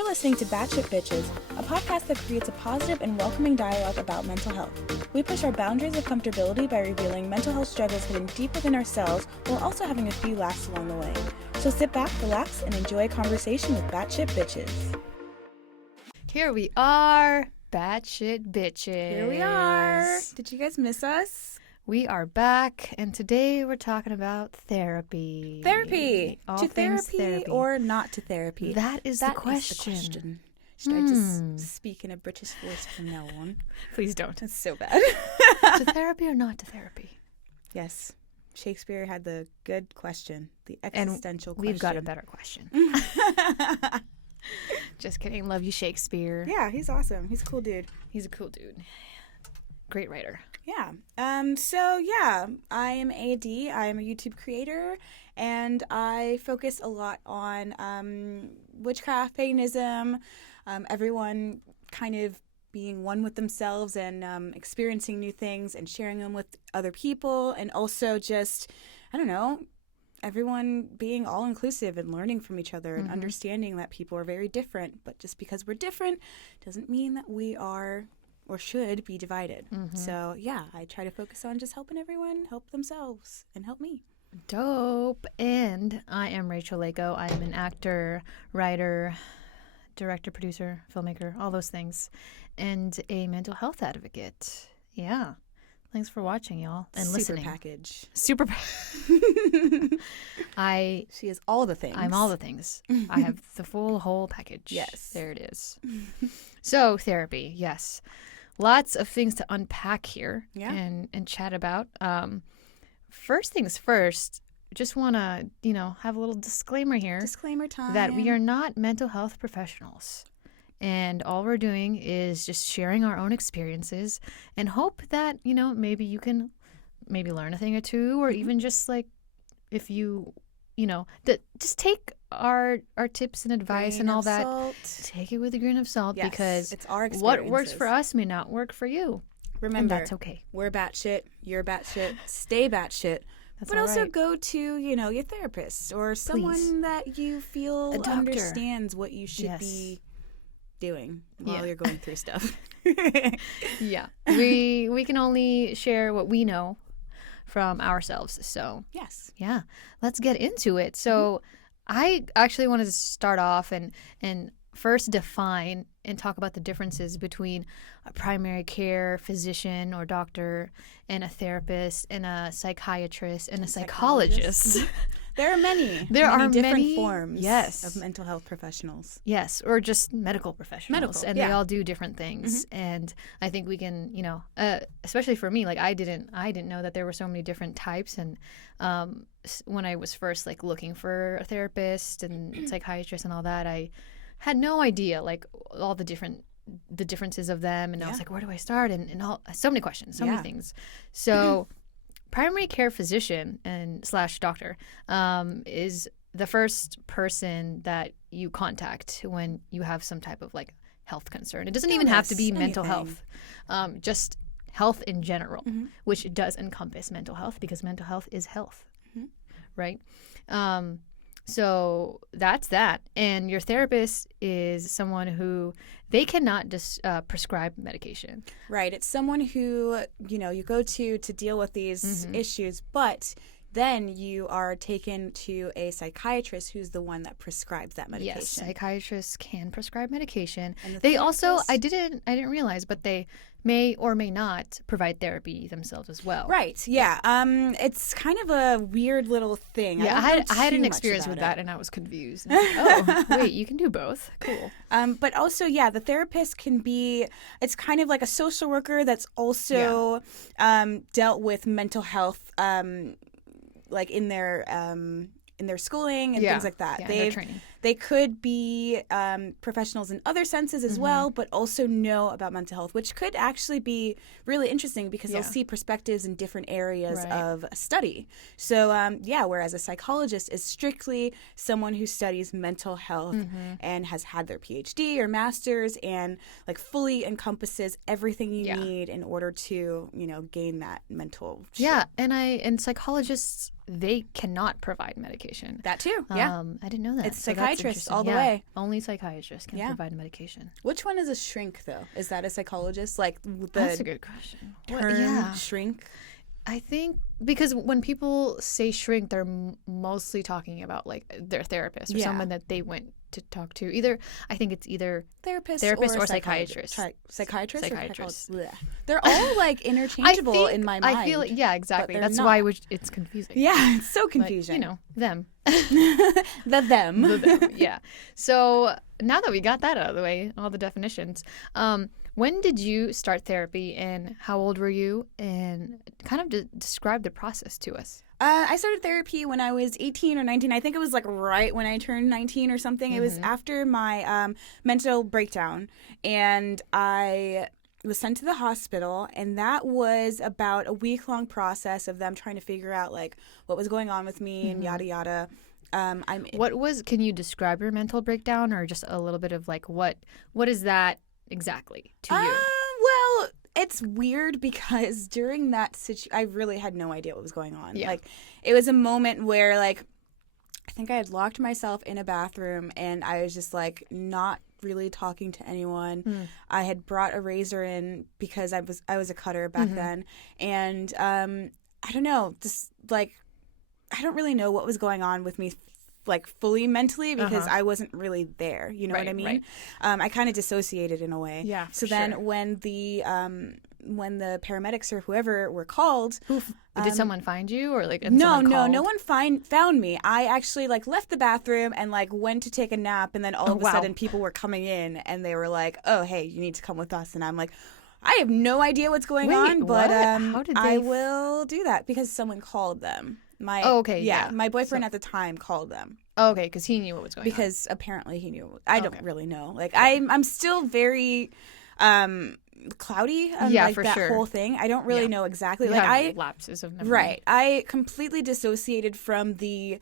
You're listening to Batshit Bitches, a podcast that creates a positive and welcoming dialogue about mental health. We push our boundaries of comfortability by revealing mental health struggles hidden deep within ourselves while also having a few laughs along the way. So sit back, relax, and enjoy a conversation with Batshit Bitches. Here we are, Batshit Bitches. Here we are. Did you guys miss us? We are back, and today we're talking about therapy. Therapy. All to things therapy or not to therapy? That is the question. Should I just speak in a British voice from now on? Please don't. That's so bad. To therapy or not to therapy? Yes. Shakespeare had the good question, the existential question. We've got a better question. Just kidding. Love you, Shakespeare. Yeah, he's awesome. He's a cool dude. He's a cool dude. Great writer. Yeah. I am AD. I am a YouTube creator, and I focus a lot on witchcraft, paganism, everyone kind of being one with themselves and experiencing new things and sharing them with other people, and also just, I don't know, everyone being all-inclusive and learning from each other and understanding that people are very different, but just because we're different doesn't mean that we are or should be divided. So, yeah, I try to focus on just helping everyone help themselves and help me. Dope. And I am Rachel Lako. I am an actor, writer, director, producer, filmmaker, all those things, and a mental health advocate. Yeah. Thanks for watching, y'all, and listening. Package. Super. She is all the things. I'm all the things. I have the whole package. Yes. There it is. So, therapy, yes. Lots of things to unpack here and chat about. First things first, just want to, have a little disclaimer here. Disclaimer time. That we are not mental health professionals. And all we're doing is just sharing our own experiences and hope that, maybe you can learn a thing or two, or even just like if you, just take our tips and advice and all that. Salt. Take it with a grain of salt, because it's our what works for us may not work for you. Remember, and that's okay. We're batshit, you're batshit, stay batshit. But also go to, your therapist or someone that you feel understands what you should be doing while you're going through stuff. Yeah. We can only share what we know from ourselves. So, yes. Yeah. Let's get into it. So, I actually wanted to start off and first define and talk about the differences between a primary care physician or doctor and a therapist and a psychiatrist and a psychologist. There are many. There are different forms yes. of mental health professionals. Yes, or just medical professionals. And they all do different things. And I think we can, especially for me, like I didn't know that there were so many different types. And when I was first like looking for a therapist and psychiatrist and all that, I had no idea like all the differences of them. And I was like, where do I start? And so many questions, so many things. So primary care physician and / doctor is the first person that you contact when you have some type of like health concern. It doesn't even have to be mental health, just health in general, which does encompass mental health because mental health is health, right? So that's that. And your therapist is someone who they cannot just prescribe medication. Right. It's someone who, you go to deal with these issues, but then you are taken to a psychiatrist who's the one that prescribes that medication. Yes, psychiatrists can prescribe medication. They also, I didn't realize, but they may or may not provide therapy themselves as well. Right. Yeah. It's kind of a weird little thing. Yeah, I had an experience with that, and I was confused. Oh, wait, you can do both. Cool. But also, the therapist can be. It's kind of like a social worker that's also dealt with mental health, like in their schooling and things like that. Their training. They could be professionals in other senses as well, but also know about mental health, which could actually be really interesting because they'll see perspectives in different areas of a study. So, whereas a psychologist is strictly someone who studies mental health and has had their PhD or master's and like fully encompasses everything you need in order to, gain that mental shit. Yeah, and psychologists, they cannot provide medication. That too, yeah. I didn't know that. It's psychiatry psychiatrist all the way. Only psychiatrists can provide medication. Which one is a shrink, though? Is that a psychologist? Like that's a good question. Term shrink? I think because when people say shrink, they're mostly talking about like their therapist or someone that they went to talk to. I think it's either therapist or psychiatrist. Psychiatrist. They're all like interchangeable in my mind. I feel exactly. That's why it's confusing. Yeah, it's so confusing. But, them. them. The them. Yeah. So now that we got that out of the way, all the definitions. When did you start therapy, and how old were you? And kind of describe the process to us. I started therapy when I was 18 or 19. I think it was like right when I turned 19 or something. It was after my mental breakdown, and I was sent to the hospital, and that was about a week-long process of them trying to figure out like what was going on with me and yada yada. Can you describe your mental breakdown, or just a little bit of like what is that exactly to you? Well, it's weird because during that situation, I really had no idea what was going on. Yeah. Like, it was a moment where, like, I think I had locked myself in a bathroom and I was just, like, not really talking to anyone. I had brought a razor in because I was a cutter back then. And, I don't know, just, like, I don't really know what was going on with me like fully mentally because I wasn't really there. You know what I mean? Right. I kind of dissociated in a way. Yeah. So then when the paramedics or whoever were called, did someone find you or like? No one found me. I actually like left the bathroom and like went to take a nap, and then all of a sudden people were coming in and they were like, "Oh, hey, you need to come with us," and I'm like, I have no idea what's going on, but I will do that because someone called them. My boyfriend at the time called them. Oh, okay, because he knew what was going on. Because apparently he knew. I don't really know. Like I'm still very cloudy on like for that sure. whole thing. I don't really know exactly. You like have lapses of memory. Right. I completely dissociated from the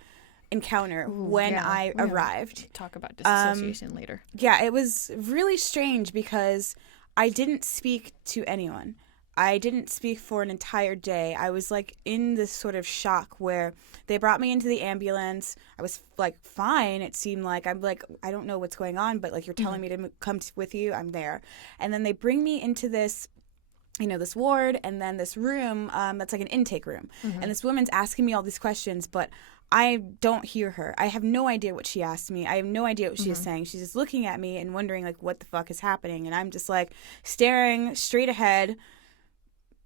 encounter when I arrived. Talk about disassociation later. Yeah, it was really strange because I didn't speak to anyone. I didn't speak for an entire day. I was like in this sort of shock where they brought me into the ambulance. I was like fine. It seemed like I'm like, I don't know what's going on, but like you're telling me to come with you. I'm there. And then they bring me into this, this ward and then this room that's like an intake room. And this woman's asking me all these questions, but I don't hear her. I have no idea what she asked me. I have no idea what she is saying. She's just looking at me and wondering like what the fuck is happening. And I'm just like staring straight ahead,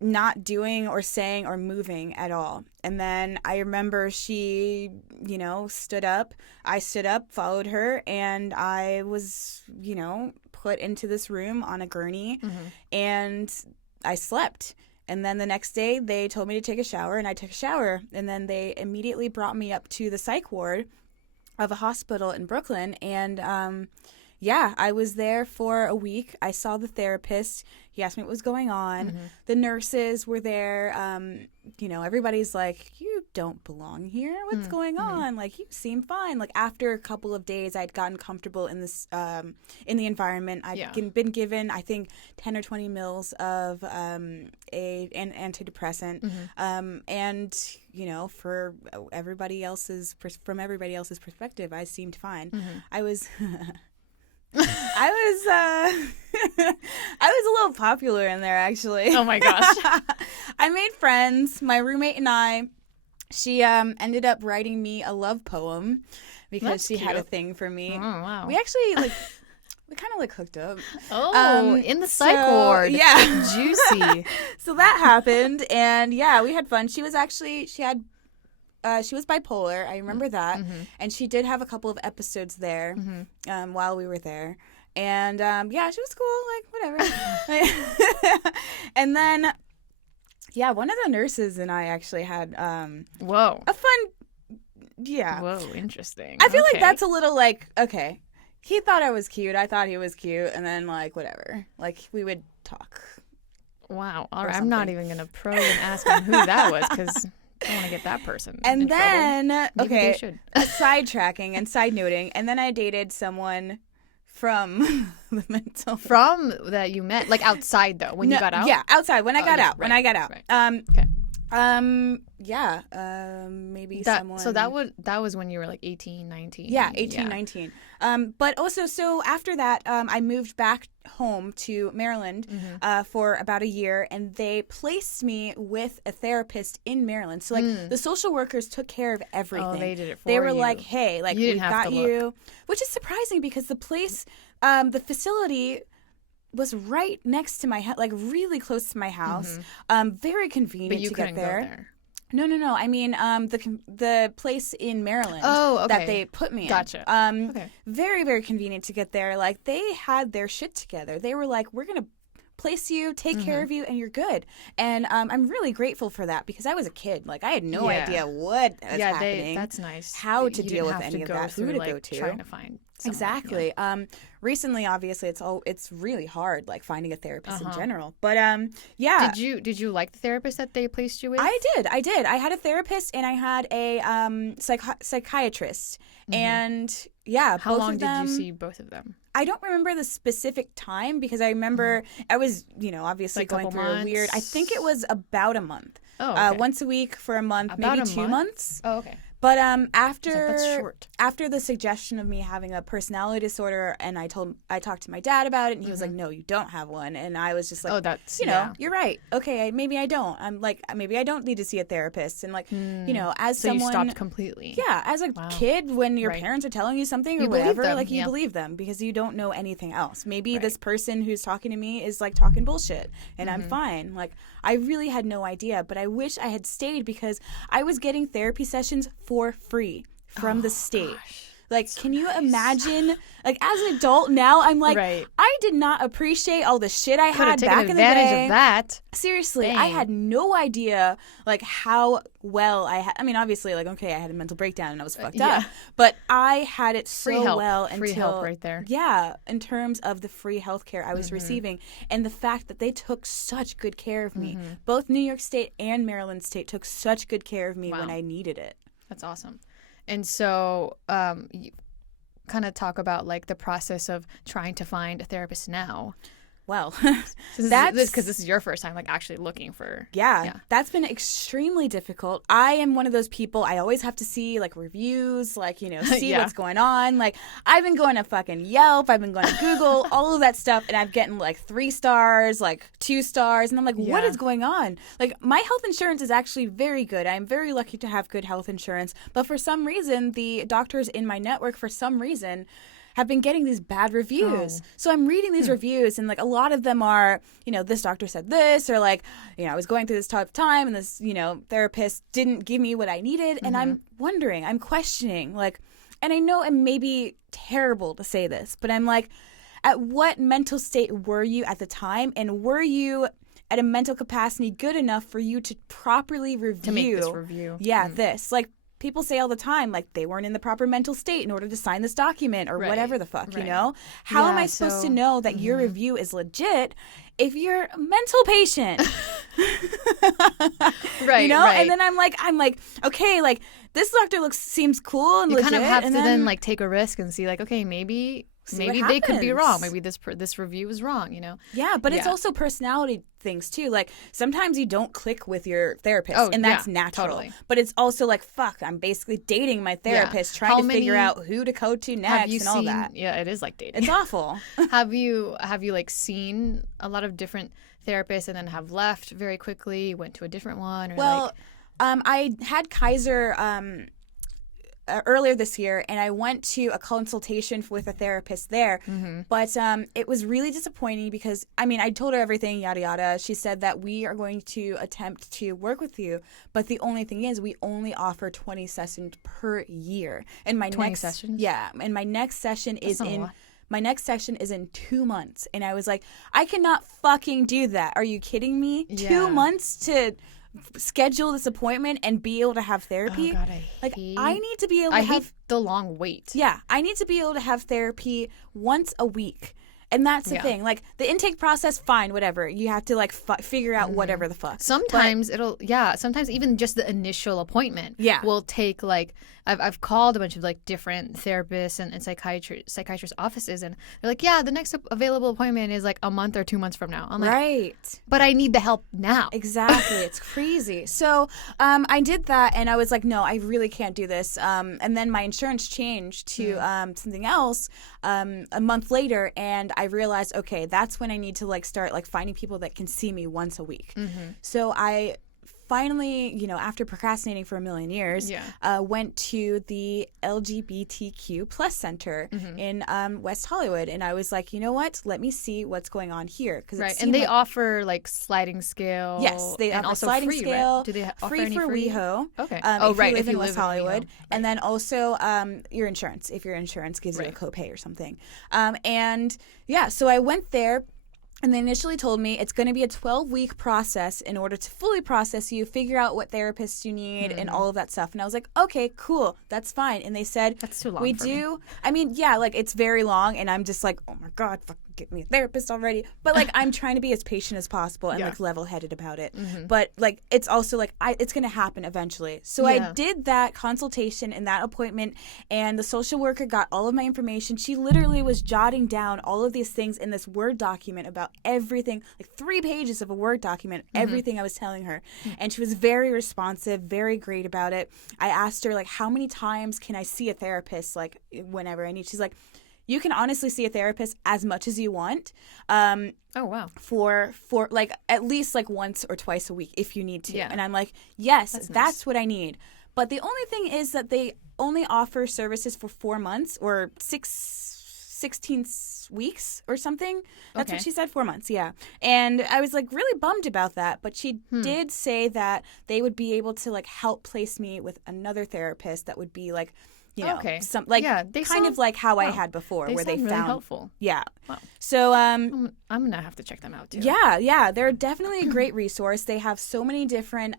not doing or saying or moving at all. And then I remember she, stood up. I stood up, followed her, and I was, put into this room on a gurney, and I slept. And then the next day they told me to take a shower, and I took a shower. And then they immediately brought me up to the psych ward of a hospital in Brooklyn. And I was there for a week. I saw the therapist. He asked me what was going on. The nurses were there. Everybody's like, you don't belong here. What's going on? Like, you seem fine. Like, after a couple of days, I'd gotten comfortable in this, in the environment. I'd been given, I think, 10 or 20 mils of an antidepressant. And, from everybody else's perspective, I seemed fine. I was... I was a little popular in there, actually. Oh my gosh. I made friends. My roommate and I, she ended up writing me a love poem because That's she cute. had a thing for me. Oh, wow. We actually we kind of hooked up. Oh, in the psych ward. Yeah. Juicy. So that happened, and we had fun. She was bipolar. I remember that. And she did have a couple of episodes there while we were there. And, she was cool, like, whatever. And then, one of the nurses and I actually had Whoa. a fun, Whoa, interesting. I feel like that's a little, like, okay. He thought I was cute. I thought he was cute. And then, like, whatever. Like, we would talk. Wow. All right. I'm not even going to probe and ask him who that was because... I want to get that person. And in then, trouble. sidetracking and side noting, and then I dated someone from the mental. From that you met, like outside though, when you got out? Yeah, outside when I got out. Right, when I got out. Right. Okay. Yeah. Maybe That someone. so that was when you were like 18, 19. Yeah, 18, 19. But also, so after that, I moved back home to Maryland for about a year, and they placed me with a therapist in Maryland. So, like, the social workers took care of everything. Oh, they did it for They were you. like, hey, like, You we didn't have got to you. look. Which is surprising because the place, the facility was right next to my house, like really close to my house. Very But convenient you to couldn't get there. go there. No. I mean, the place in Maryland Oh, okay. that they put me in. Gotcha. Okay. Very, very convenient to get there. Like, they had their shit together. They were like, we're gonna place you, take care of you, and you're good. And I'm really grateful for that because I was a kid. Like, I had no idea what was happening. That's nice. How to You deal didn't with have any to of go that, who through, to like, go to. trying to find someone. Exactly. Recently, obviously, it's really hard, like, finding a therapist in general. But yeah. Did you like the therapist that they placed you with? I did. I had a therapist and I had a psychiatrist. And yeah, How both long of them, did you see both of them? I don't remember the specific time because I remember I was, obviously Like going couple through a weird. I think it was about a month. Oh, okay. Once a week for a month, About maybe a 2 month? months. Oh, okay. But That's short. after the suggestion of me having a personality disorder, and I talked to my dad about it, and he was like, "No, you don't have one." And I was just like, Oh, that's you're right. Okay, maybe I don't. I'm like, maybe I don't need to see a therapist. And like, as So someone, you stopped completely. yeah, as a kid, when your Right. parents are telling you something or You believe whatever, them, like, you yeah. believe them because you don't know anything else. Maybe Right. this person who's talking to me is like talking bullshit, and I'm fine. Like, I really had no idea, but I wish I had stayed because I was getting therapy sessions for free from the state. Like, can you imagine? Like, as an adult now, I'm like, Right. I did not appreciate all the shit I Could have had taken back in the advantage day. of that. Seriously, I Dang. had no idea, like, how well I had. I mean, obviously, like, okay, I had a mental breakdown and I was fucked up, but I had it so Free help. well Free until help right there. Yeah, in terms of the free healthcare I was receiving, and the fact that they took such good care of me. Both New York State and Maryland State took such good care of me when I needed it. That's awesome. And so, you kind of talk about like the process of trying to find a therapist now. Well, That's because this is your first time like actually looking for. Yeah, that's been extremely difficult. I am one of those people, I always have to see like reviews, like, see Yeah. what's going on. Like, I've been going to fucking Yelp, I've been going to Google, all of that stuff, and I've gotten like 3 stars, like 2 stars, and I'm like, what Yeah. is going on? Like, my health insurance is actually very good. I'm very lucky to have good health insurance, but for some reason, the doctors in my network, for some reason, have been getting these bad reviews. So I'm reading these reviews, and like a lot of them are, this doctor said this, or like, I was going through this tough time and this, therapist didn't give me what I needed. And I'm wondering, I'm questioning, like, and I know it may be terrible to say this, but I'm like, at what mental state were you at the time? And were you at a mental capacity good enough for you to properly review? To make this review. Yeah, this. Like, people say all the time, like, they weren't in the proper mental state in order to sign this document or whatever the fuck, How am I supposed to know that your review is legit if you're a mental patient? Right. And then I'm like, okay, like, this doctor seems cool and You legit. kind of have and to then like take a risk and see like, okay, maybe they could be wrong. happens. Maybe this review is wrong. Yeah, but it's Yeah. also personality things too. Like, sometimes you don't click with your therapist, Oh, and that's yeah, natural. totally. But it's also like, fuck, I'm basically dating my therapist, trying How to figure many- out who to go to Have next you and all seen? that. Yeah, it is like dating. It's awful. Have you like seen a lot of different therapists and then have left very quickly, went to a different one, or Well, I had Kaiser earlier this year, and I went to a consultation with a therapist there. But it was really disappointing because, I told her everything, yada yada. She said that we are going to attempt to work with you, but the only thing is we only offer 20 sessions per year. And my 20 next sessions? Yeah, and my next session is not a in lot. my next session is in 2 months. And I was like, I cannot fucking do that. Are you kidding me? Yeah. 2 months to schedule this appointment and be able to have therapy? Oh God, I need to be able to I have hate the long wait. yeah, I need to be able to have therapy once a week. And that's the thing. Like, the intake process, fine, whatever. You have to, like, figure out whatever the fuck. Sometimes sometimes even just the initial appointment will take, like, I've called a bunch of, like, different therapists and psychiatrist offices, and they're like, yeah, the next available appointment is, like, a month or 2 months from now. I'm like, right. But I need the help now. Exactly. It's crazy. So I did that, and I was like, no, I really can't do this. And then my insurance changed to something else a month later, and I realized, okay, that's when I need to, like, start, like, finding people that can see me once a week. So I finally, you know, after procrastinating for a million years, went to the LGBTQ plus center in West Hollywood, and I was like, you know what? Let me see what's going on here. Right, and they offer, like, sliding scale. Yes, they offer also sliding free, scale. Right? Do they offer free any for free? WeHo? Okay. If you live in Hollywood, and then also your insurance, if your insurance gives you a copay or something. And yeah, so I went there. And they initially told me it's going to be a 12-week process in order to fully process you, figure out what therapists you need, and all of that stuff. And I was like, okay, cool, that's fine. And they said, that's too long. I mean, yeah, like, it's very long, and I'm just like, oh my God, fucking get me a therapist already. But, like, I'm trying to be as patient as possible and like level-headed about it. But, like, it's also like it's going to happen eventually. So I did that consultation and that appointment, and the social worker got all of my information. She literally was jotting down all of these things in this Word document about everything, like 3 pages of a Word document, everything I was telling her. And she was very responsive, very great about it. I asked her, like, how many times can I see a therapist, like, whenever I need. She's like, you can honestly see a therapist as much as you want. Oh, wow. For like at least like once or twice a week if you need to. Yeah. And I'm like, yes, that's nice. What I need. But the only thing is that they only offer services for 4 months or 16 weeks or something. That's what she said, 4 months, yeah. And I was like really bummed about that. But she did say that they would be able to like help place me with another therapist that would be like, you know, some like kind of like how I had before, where they really found helpful. Yeah. Wow. So I'm gonna have to check them out too. Yeah, they're definitely a great resource. They have so many different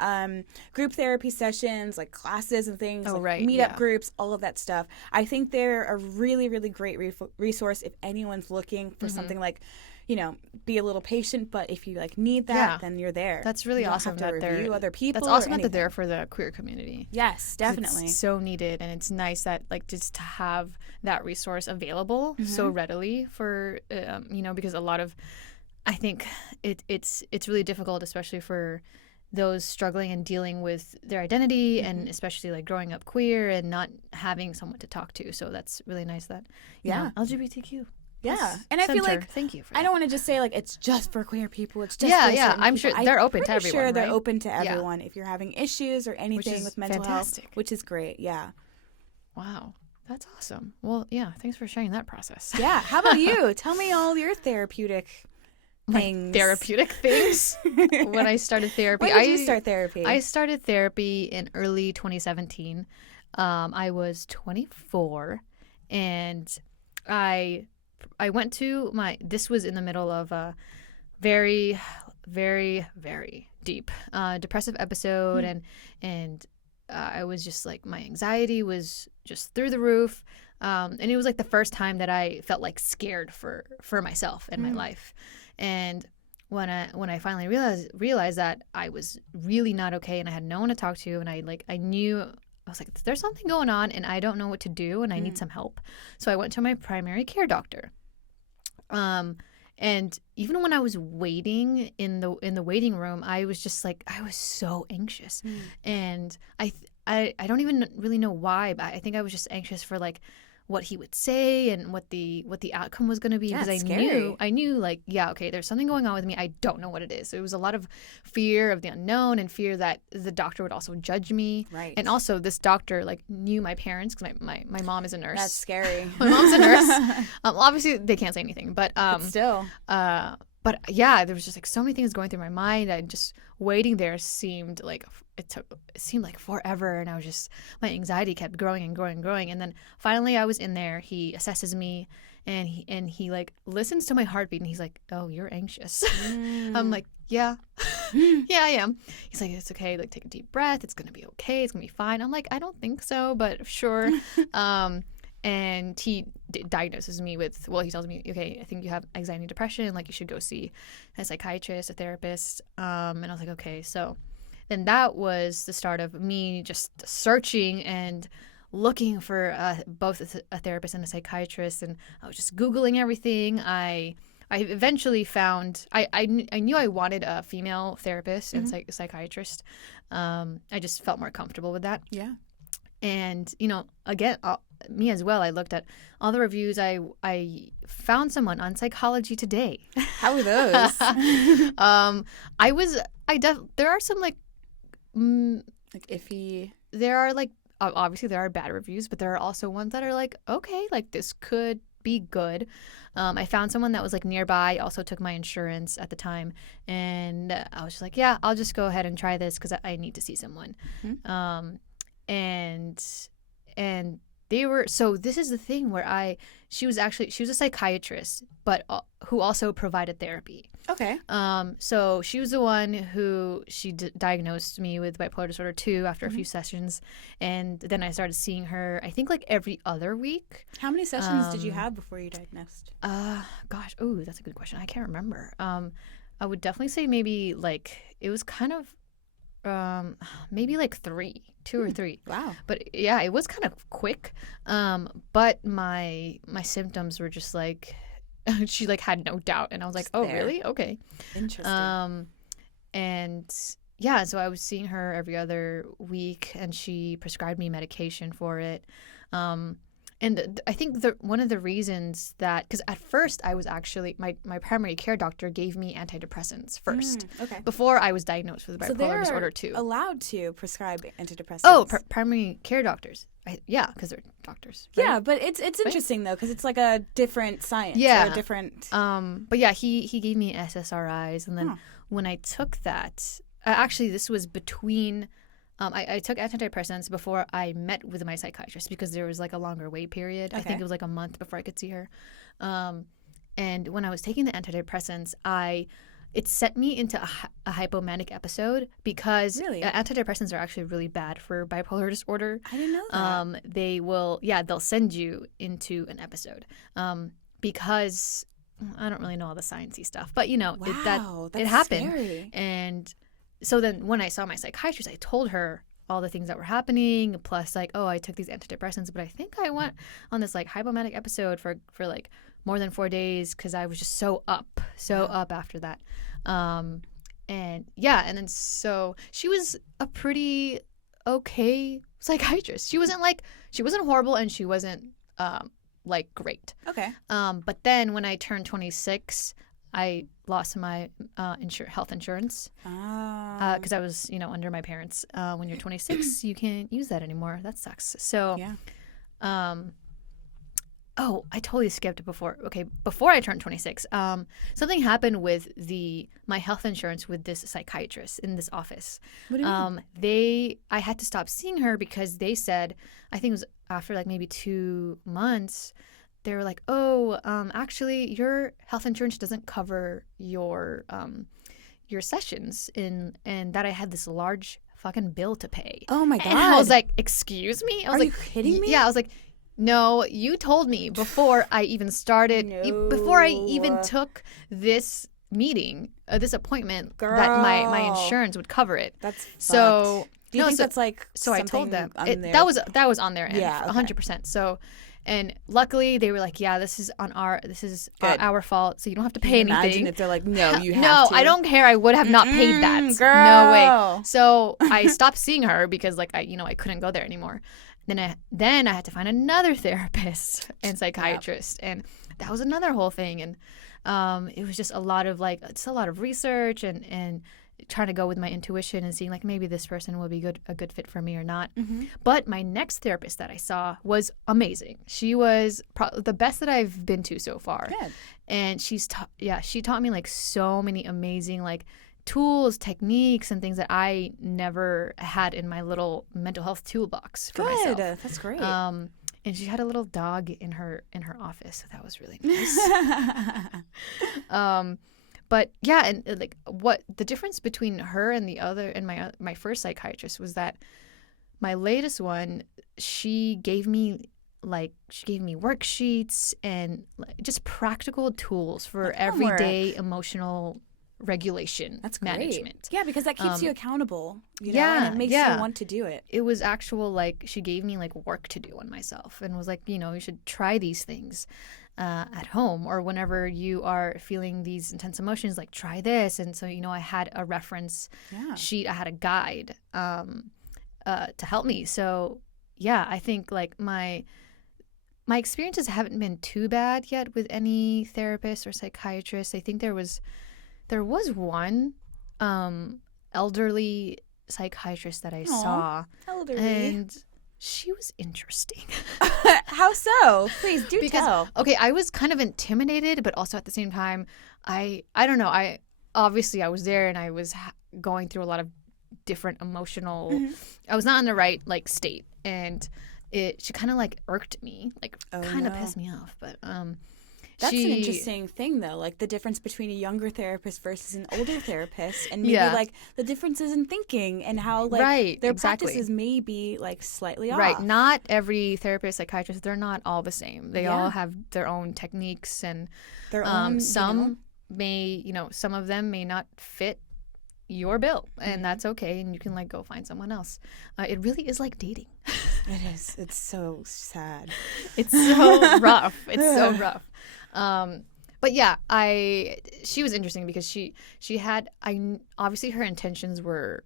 group therapy sessions, like classes and things, meetup groups, all of that stuff. I think they're a really, really great resource if anyone's looking for something like, you know, be a little patient, but if you like need that, then you're there. That's really awesome that they're other people. That's awesome that they're there for the queer community. Yes, definitely. It's so needed, and it's nice that like just to have that resource available so readily for you know, because a lot of, I think it's really difficult, especially for those struggling and dealing with their identity, and especially like growing up queer and not having someone to talk to. So that's really nice that you know, LGBTQ. Yeah, and I feel like thank you for that. I don't want to just say like it's just for queer people. It's just for I'm sure they're open to everyone. Sure, they're right? open to everyone if you're having issues or anything with mental health, which is great. Yeah. Wow, that's awesome. Well, yeah, thanks for sharing that process. Yeah. How about you? Tell me all your therapeutic things. Therapeutic things. When I started therapy, when did you start therapy? I started therapy in early 2017. I was 24, and I went to this was in the middle of a very, very, very deep depressive episode, and I was just like, my anxiety was just through the roof, and it was like the first time that I felt like scared for myself and my life. And when I finally realized that I was really not okay, and I had no one to talk to, and I knew. I was like, there's something going on, and I don't know what to do, and I need some help. So I went to my primary care doctor. And even when I was waiting in the waiting room, I was just like, I was so anxious. And I don't even really know why, but I think I was just anxious for like what he would say and what the outcome was going to be, because I knew like, yeah, okay, there's something going on with me. I don't know what it is. So it was a lot of fear of the unknown and fear that the doctor would also judge me. Right. And also this doctor like knew my parents, because my mom is a nurse. That's scary. My mom's a nurse. Obviously they can't say anything, but still. But yeah, there was just like so many things going through my mind. I just waiting there seemed like it seemed like forever, and I was just, my anxiety kept growing and growing and growing. And then finally I was in there. He assesses me, and he like listens to my heartbeat, and he's like, "Oh, you're anxious." I'm like, "Yeah." Yeah, I am. He's like, "It's okay, like take a deep breath, it's gonna be okay, it's gonna be fine." I'm like, "I don't think so, but sure." and he diagnoses me with, well, he tells me, okay, I think you have anxiety and depression, like you should go see a psychiatrist, a therapist. And I was like, okay. So then that was the start of me just searching and looking for both a therapist and a psychiatrist, and I was just Googling everything. I eventually found, I knew I wanted a female therapist and psychiatrist. I just felt more comfortable with that. Yeah. And, again, me as well, I looked at all the reviews. I found someone on Psychology Today. How are those? There are some like iffy. There are like, obviously there are bad reviews, but there are also ones that are like, okay, like this could be good. I found someone that was like nearby, also took my insurance at the time, and I was just like, yeah, I'll just go ahead and try this because I need to see someone. And they were, so this is the thing where she was a psychiatrist, but who also provided therapy. Okay. So she was the one who diagnosed me with bipolar disorder 2 after a few sessions, and then I started seeing her, I think, like every other week. How many sessions did you have before you diagnosed? Gosh, that's a good question. I can't remember. I would definitely say maybe like it was kind of maybe like 2 or 3. Wow. But yeah, it was kind of quick. But my symptoms were just like she like had no doubt, and I was like, oh, really? Okay. Interesting. And yeah, so I was seeing her every other week, and she prescribed me medication for it. And I think one of the reasons that, because at first I was actually, my primary care doctor gave me antidepressants first. Okay. Before I was diagnosed with bipolar disorder 2. So they're allowed to prescribe antidepressants? Oh, primary care doctors. Yeah, because they're doctors. Right? Yeah, but it's interesting, though, because it's like a different science. Yeah. Or a different... But yeah, he gave me SSRIs, and then when I took that, actually this was between... I took antidepressants before I met with my psychiatrist because there was like a longer wait period. Okay. I think it was like a month before I could see her. And when I was taking the antidepressants, it set me into a hypomanic episode because antidepressants are actually really bad for bipolar disorder. I didn't know that. They'll send you into an episode because I don't really know all the sciencey stuff, but it happened. Scary. And so then when I saw my psychiatrist, I told her all the things that were happening, plus like, oh, I took these antidepressants, but I think I went on this like hypomanic episode for like more than 4 days because I was just so up after that. And then so she was a pretty okay psychiatrist. She wasn't horrible, and she wasn't like great. Okay. But then when I turned 26, I lost my health insurance because I was, under my parents. When you're 26, you can't use that anymore. That sucks. So, I totally skipped before. Okay, before I turned 26, something happened with my health insurance with this psychiatrist in this office. What do you mean? I had to stop seeing her because they said, I think it was after like maybe 2 months, they were like, actually, your health insurance doesn't cover your sessions, and that I had this large fucking bill to pay. Oh my God. And I was like, excuse me? Are you kidding me? Yeah, I was like, no, you told me before I even started, before I even took this meeting, this appointment, Girl, that my insurance would cover it. That's so. Do you think that's like so? I told them that was on their end, yeah, 100%. So. And luckily, they were like, "Yeah, this is our fault, so you don't have to pay anything." Imagine if they're like, "No, you have no, to." I don't care. I would have not paid that. Girl. No way. So I stopped seeing her because, like, I couldn't go there anymore. Then I had to find another therapist and psychiatrist, and that was another whole thing. And it was just a lot of research and trying to go with my intuition and seeing like maybe this person will be a good fit for me or not. But my next therapist that I saw was amazing. She was the best that I've been to so far. Good. And she taught me like so many amazing like tools, techniques, and things that I never had in my little mental health toolbox for myself. Good. That's great. And she had a little dog in her office, so that was really nice. But yeah, and like what the difference between her and my first psychiatrist was that my latest one, she gave me like she gave me worksheets and just practical tools for like everyday emotional regulation. That's great. Management. Yeah, because that keeps you accountable. You know, and it makes you want to do it. It was actual, like, she gave me like work to do on myself and was like, you know, you should try these things at home, or whenever you are feeling these intense emotions, like try this. And so, you know, I had a reference sheet, I had a guide to help me. So yeah, I think like my experiences haven't been too bad yet with any therapist or psychiatrist. I think there was one elderly psychiatrist that I saw. Elderly. And she was interesting. How so? Please do tell. Okay, I was kind of intimidated, but also at the same time, I don't know. I was there and I was going through a lot of different emotional. I was not in the right like state, and she kind of like irked me, like kind of pissed me off. But that's an interesting thing, though, like the difference between a younger therapist versus an older therapist, and maybe like the differences in thinking and how like their practices may be like slightly off. Right. Not every therapist, psychiatrist, they're not all the same. They all have their own techniques and their own. Some may, some of them may not fit your bill, and that's okay, and you can like go find someone else. It really is like dating. It is. It's so sad. It's so rough. It's so rough. But yeah, she was interesting because she had, obviously her intentions were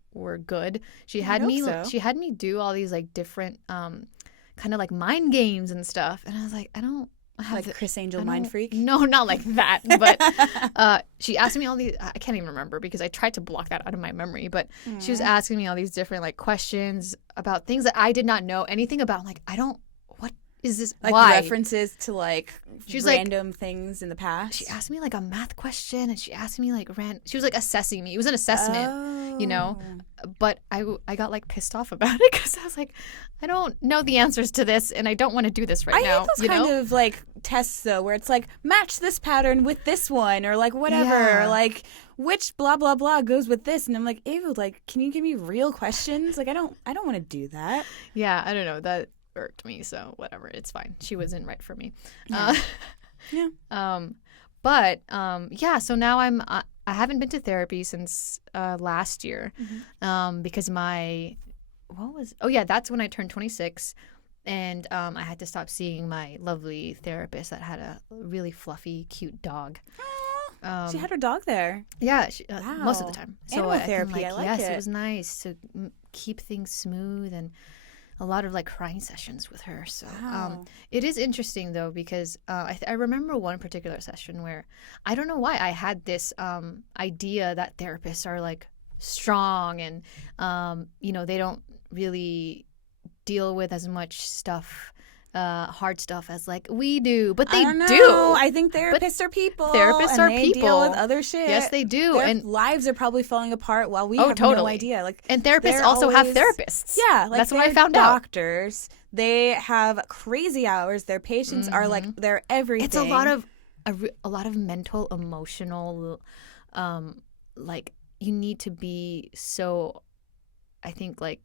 good. She had me do all these like different kind of like mind games and stuff, and I was like, I don't have like Chris Angel Mind Freak. No, not like that. But she asked me all these. I can't even remember because I tried to block that out of my memory. But she was asking me all these different like questions about things that I did not know anything about. I'm like, what is this? Like why? References to like random things in the past. She asked me like a math question, and she asked me like she was like assessing me. It was an assessment, But I got like pissed off about it because I was like, I don't know the answers to this, and I don't want to do this right now. I hate those kind of like tests though, where it's like match this pattern with this one, or like whatever, or like which blah blah blah goes with this, and I'm like, ew, like can you give me real questions? Like I don't want to do that. Yeah, I don't know, that irked me, so whatever, it's fine. She wasn't right for me. So now I haven't been to therapy since last year because that's when I turned 26, and I had to stop seeing my lovely therapist that had a really fluffy, cute dog. She had her dog there. Yeah, most of the time. So animal therapy, I like it. Yes, it was nice to keep things smooth, and a lot of like crying sessions with her. So it is interesting though, because I remember one particular session where I don't know why I had this idea that therapists are like strong and they don't really deal with as much stuff, hard stuff as like we do, but they do. I think therapists are people. Therapists are people. Deal with other shit. Yes, they do. Their and lives are probably falling apart while we have no idea. Like, and therapists also have therapists. Yeah, like that's what I found out. Doctors, they have crazy hours. Their patients are like they're everything. It's a lot of mental, emotional, like you need to be so. I think like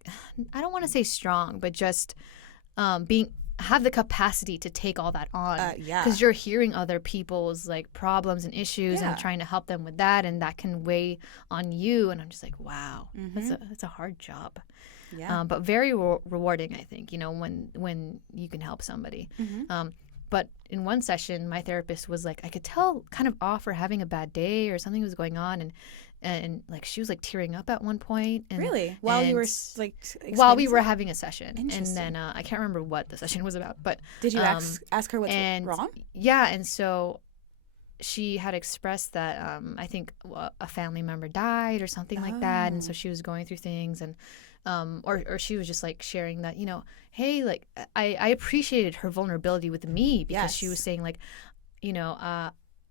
I don't want to say strong, but just have the capacity to take all that on, because you're hearing other people's like problems and issues and trying to help them with that, and that can weigh on you. And I'm just like, wow, that's a hard job, but very rewarding, I think, when you can help somebody. But in one session, my therapist was like, I could tell kind of off or having a bad day or something was going on, and like she was like tearing up at one point. And, really? While you were like while we were having a session, and then I can't remember what the session was about. But did you ask her what's wrong? Yeah, and so she had expressed that I think a family member died or something like that, and so she was going through things, and or she was just like sharing that, hey, like I appreciated her vulnerability with me, because she was saying like,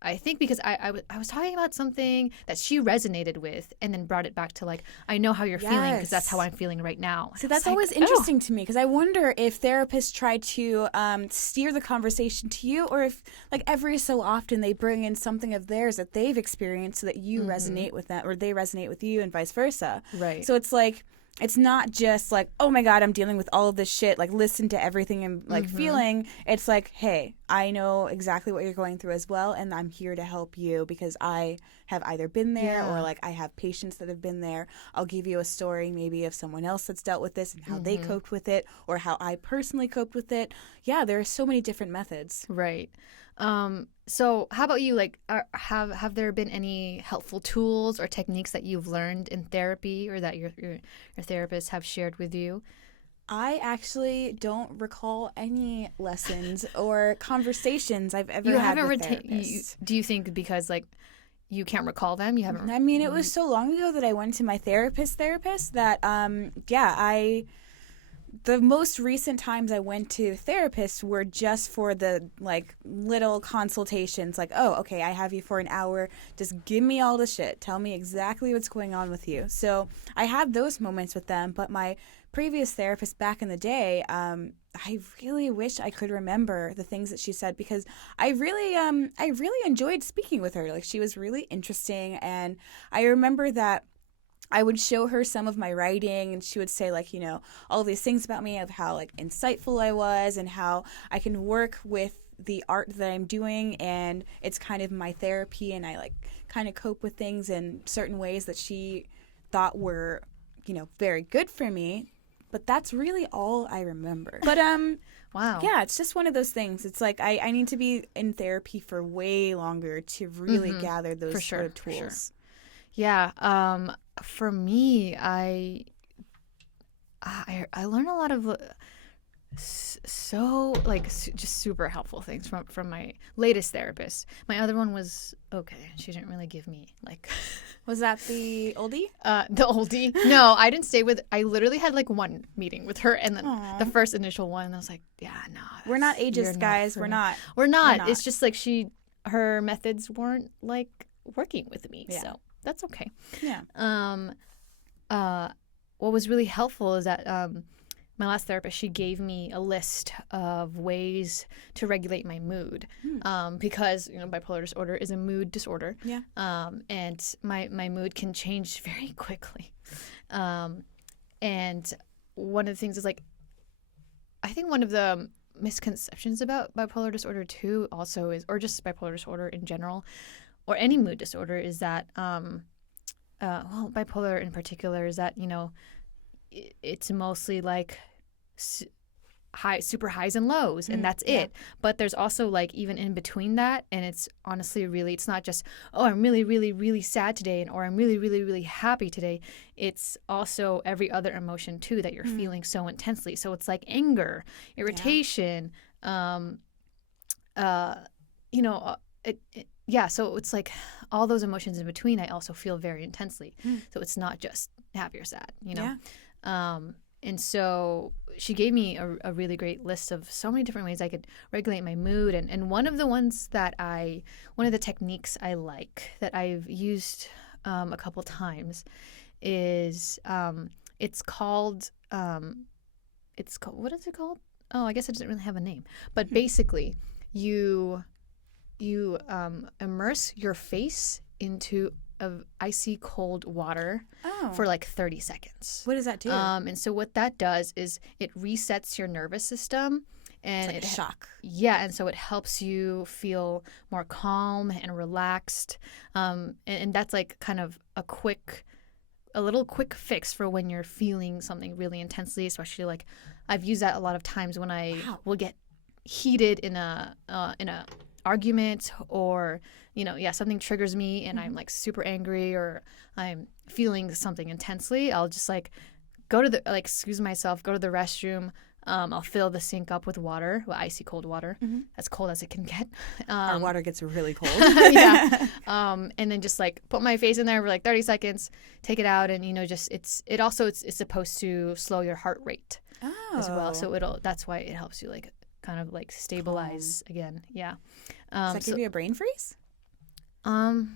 I think because I was talking about something that she resonated with, and then brought it back to like, I know how you're feeling because that's how I'm feeling right now. So that's always interesting to me, because I wonder if therapists try to steer the conversation to you, or if like every so often they bring in something of theirs that they've experienced so that you resonate with that, or they resonate with you, and vice versa. Right. So it's like, it's not just like, oh my God, I'm dealing with all of this shit. Like, listen to everything I'm like feeling. It's like, hey, I know exactly what you're going through as well, and I'm here to help you because I have either been there or like I have patients that have been there. I'll give you a story maybe of someone else that's dealt with this and how they coped with it, or how I personally coped with it. Yeah, there are so many different methods. Right. So how about you? Like, have there been any helpful tools or techniques that you've learned in therapy, or that your therapists have shared with you? I actually don't recall any lessons or conversations I've ever had with therapists. Do you think because like you can't recall them? You haven't. I mean, it was so long ago that I went to my therapist that the most recent times I went to therapists were just for the like little consultations, like, oh, okay, I have you for an hour. Just give me all the shit. Tell me exactly what's going on with you. So I had those moments with them, but my previous therapist back in the day, I really wish I could remember the things that she said, because I really enjoyed speaking with her. Like, she was really interesting, and I remember that I would show her some of my writing, and she would say, like, you know, all these things about me, of how like insightful I was and how I can work with the art that I'm doing, and it's kind of my therapy, and I like kind of cope with things in certain ways that she thought were, you know, very good for me. But that's really all I remember. But wow. Yeah, it's just one of those things. It's like I need to be in therapy for way longer to really gather those sort of tools. For sure. Yeah. For me, I learned a lot of just super helpful things from my latest therapist. My other one was okay. She didn't really give me like. Was that the oldie? The oldie. No, I didn't stay with. I literally had like one meeting with her, and then the first initial one, I was like, yeah, no. We're not ageist, guys. We're not. We're not. It's just like her methods weren't like working with me, so that's okay. Yeah. What was really helpful is that my last therapist, she gave me a list of ways to regulate my mood, because, you know, bipolar disorder is a mood disorder. Yeah. And my mood can change very quickly. And one of the things is like, I think one of the misconceptions about bipolar disorder too also is, or just bipolar disorder in general, or any mood disorder, is that, bipolar in particular, is that, you know, it's mostly like super highs and lows, and that's it. But there's also like even in between that, and it's honestly really, it's not just, oh, I'm really, really, really sad today, or I'm really, really, really happy today. It's also every other emotion too that you're feeling so intensely. So it's like anger, irritation, you know, so it's like all those emotions in between I also feel very intensely. So it's not just happy or sad, you know. And so she gave me a really great list of so many different ways I could regulate my mood. And one of the techniques I like that I've used a couple times is it's called what is it called? Oh, I guess it doesn't really have a name. But basically, you immerse your face into icy cold water for like 30 seconds. What does that do? And so what that does is it resets your nervous system, and it's like a shock. Yeah, and so it helps you feel more calm and relaxed. And that's like kind of a little quick fix for when you're feeling something really intensely, especially like I've used that a lot of times when I will get heated in a argument, or, you know, something triggers me and I'm like super angry, or I'm feeling something intensely. I'll just like go to excuse myself, go to the restroom. I'll fill the sink up with water, icy cold water, as cold as it can get. Our water gets really cold. Yeah. And then just like put my face in there for like 30 seconds, take it out, and, you know, just it's supposed to slow your heart rate as well. So that's why it helps you like kind of like stabilize again. Yeah. Does that give you a brain freeze? No.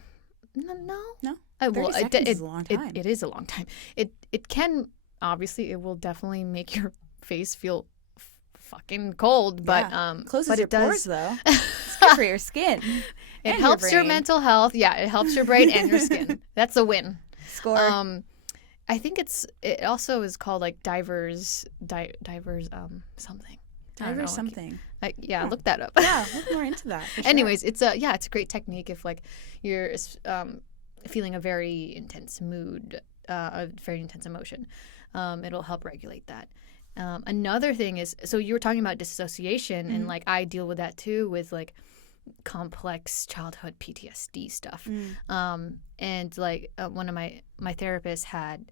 30 seconds is a long time. It is a long time. It can, obviously, it will definitely make your face feel fucking cold, but closes your pores though. It's good for your skin. It helps your mental health. Yeah, it helps your brain and your skin. That's a win. Score. I think it also is called like divers something. Diver something. Look that up. Yeah, look more into that. For sure. Anyways, it's a great technique if like you're feeling a very intense mood, a very intense emotion. It'll help regulate that. Another thing is, so you were talking about disassociation, and like I deal with that too, with like complex childhood PTSD stuff. And like one of my therapists had,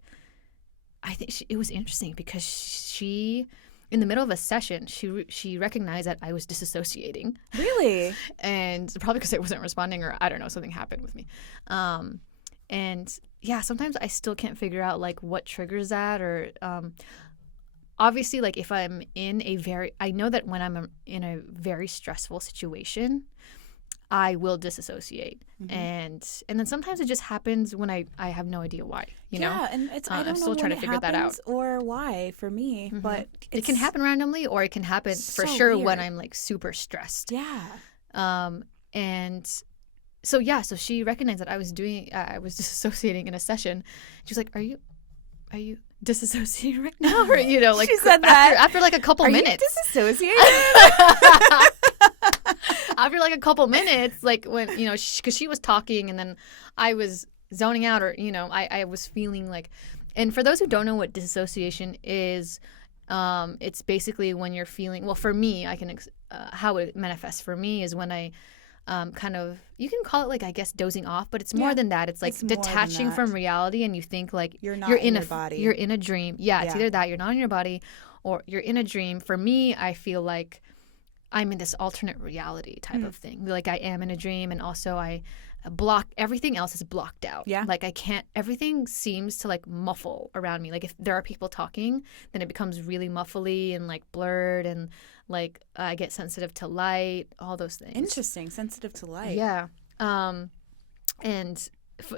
I think it was interesting because she, in the middle of a session, she recognized that I was disassociating. Really? And probably because I wasn't responding, or I don't know, something happened with me. And yeah, sometimes I still can't figure out like what triggers that, or obviously like if I'm I know that when I'm in a very stressful situation, I will disassociate. And then sometimes it just happens when I have no idea why, you know? Yeah, and I don't I'm still know trying when to figure that out. Or why for me, but it can happen randomly, or it can happen for so sure weird. when I'm like super stressed. Yeah. And so yeah, so she recognized that I was disassociating in a session. She was like, "Are you disassociating right now?" Or you know, like she said that after like a couple minutes. You disassociated? After like a couple minutes, like when, you know, because she was talking and then I was zoning out, or, you know, I was feeling like, and for those who don't know what disassociation is, it's basically when you're feeling, well, for me, I can, how it manifests for me is when I kind of, you can call it like, I guess, dozing off, but it's more than that. It's like detaching from reality, and you think like you're in your body. You're in a dream. Yeah, it's either that, you're not in your body, or you're in a dream. For me, I feel like I'm in this alternate reality type of thing. Like I am in a dream, and also I everything else is blocked out. Yeah. Like everything seems to like muffle around me. Like if there are people talking, then it becomes really muffly and like blurred, and like I get sensitive to light, all those things. Interesting. Sensitive to light. Yeah.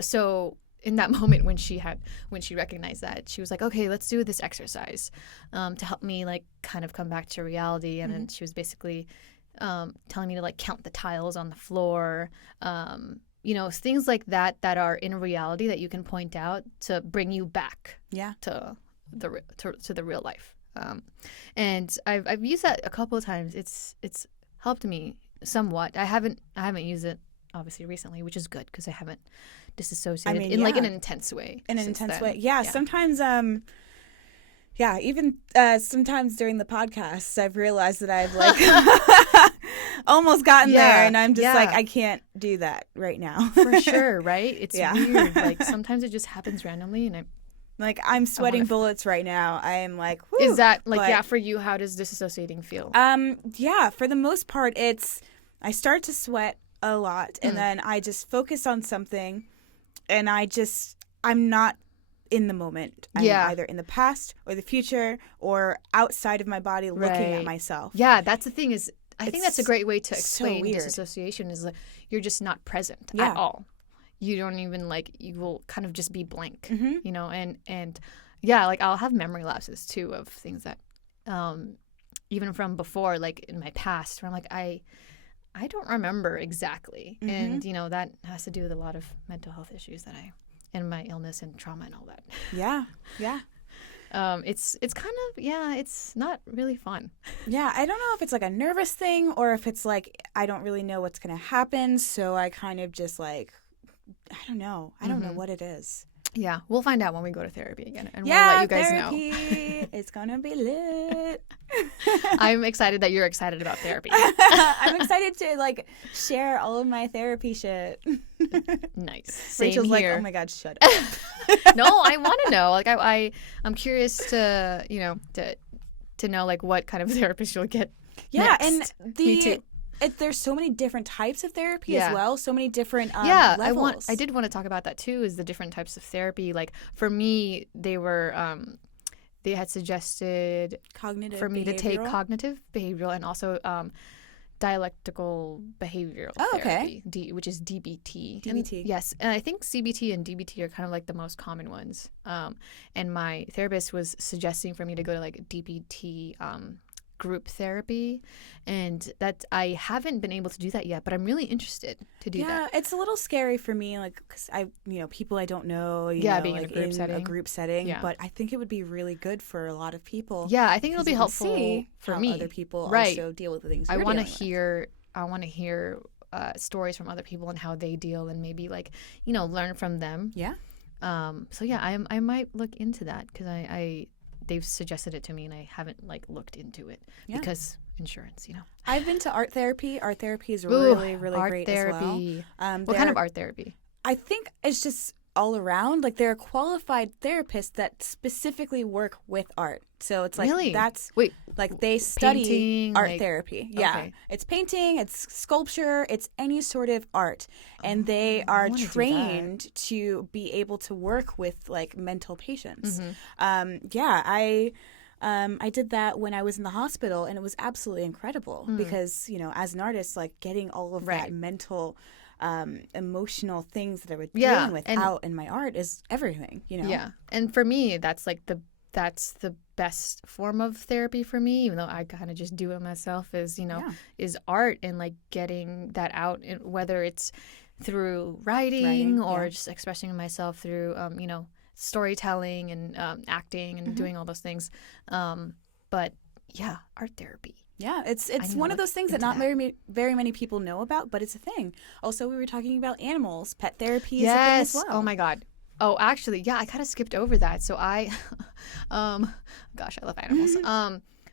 So in that moment when she recognized that, she was like, okay, let's do this exercise to help me like kind of come back to reality. And then she was basically telling me to like count the tiles on the floor, you know, things like that are in reality that you can point out to bring you back to the real life. And I've used that a couple of times. It's helped me somewhat. I haven't used it obviously recently, which is good because I haven't disassociated in like an intense way. In an intense way. Yeah. Sometimes even sometimes during the podcast I've realized that I've like almost gotten there, and I'm just like, I can't do that right now. For sure, right? It's weird. Like sometimes it just happens randomly, and I'm sweating bullets right now. I am like, whew, is that like, for you, how does disassociating feel? Yeah, for the most part, I start to sweat a lot, and then I just focus on something, and I'm not in the moment. I'm either in the past or the future or outside of my body looking at myself. Yeah, that's the thing is, I think that's a great way to explain disassociation is like you're just not present at all. You don't even like, you will kind of just be blank, you know, and yeah, like I'll have memory lapses too of things that even from before, like in my past, where I'm like, I don't remember exactly. And, you know, that has to do with a lot of mental health issues and my illness and trauma and all that. Yeah. Yeah. It's kind of, it's not really fun. Yeah. I don't know if it's like a nervous thing or if it's like, I don't really know what's going to happen. So I kind of just like, I don't know. I don't know what it is. Yeah, we'll find out when we go to therapy again, and we'll let you guys know. It's gonna be lit. I'm excited that you're excited about therapy. I'm excited to like share all of my therapy shit. Nice. Same Rachel's here. like, oh my god, shut up. No, I want to know. Like, I'm curious to to know like what kind of therapist you'll get. Yeah, next. and Me too. There's so many different types of therapy as well. So many different levels. I did want to talk about that too. Is the different types of therapy. Like for me, they had suggested for me to take cognitive behavioral and also dialectical behavioral therapy, which is DBT. DBT. Yes, and I think CBT and DBT are kind of like the most common ones. And my therapist was suggesting for me to go to like DBT group therapy, and that I haven't been able to do that yet, but I'm really interested to do that. Yeah, it's a little scary for me, like, because people I don't know, being like in a group setting. Yeah. But I think it would be really good for a lot of people. Yeah, I think it'll be helpful for me. Other people right. also deal with the things I want to hear. I want to hear stories from other people and how they deal, and maybe like learn from them. Yeah. So yeah, I might look into that because they've suggested it to me and I haven't like looked into it because insurance. I've been to art therapy. Art therapy is really great therapy. As well. What kind of art therapy? I think it's just all around. Like they're qualified therapists that specifically work with art. So it's like they study painting, art therapy. Yeah. Okay. It's painting, it's sculpture, it's any sort of art. And they are trained to be able to work with like mental patients. Mm-hmm. I did that when I was in the hospital and it was absolutely incredible because, as an artist, like getting all of that mental emotional things that I was dealing with out in my art is everything, Yeah. And for me, that's the best form of therapy for me, even though I kind of just do it myself, is art and like getting that out, whether it's through writing or just expressing myself through, storytelling and acting and doing all those things. But yeah, art therapy. Yeah, it's one of those things that not very many people know about, but it's a thing. Also, we were talking about animals. Pet therapy is a thing as well. Oh my God. Oh, actually, yeah, I kind of skipped over that. So I, gosh, I love animals.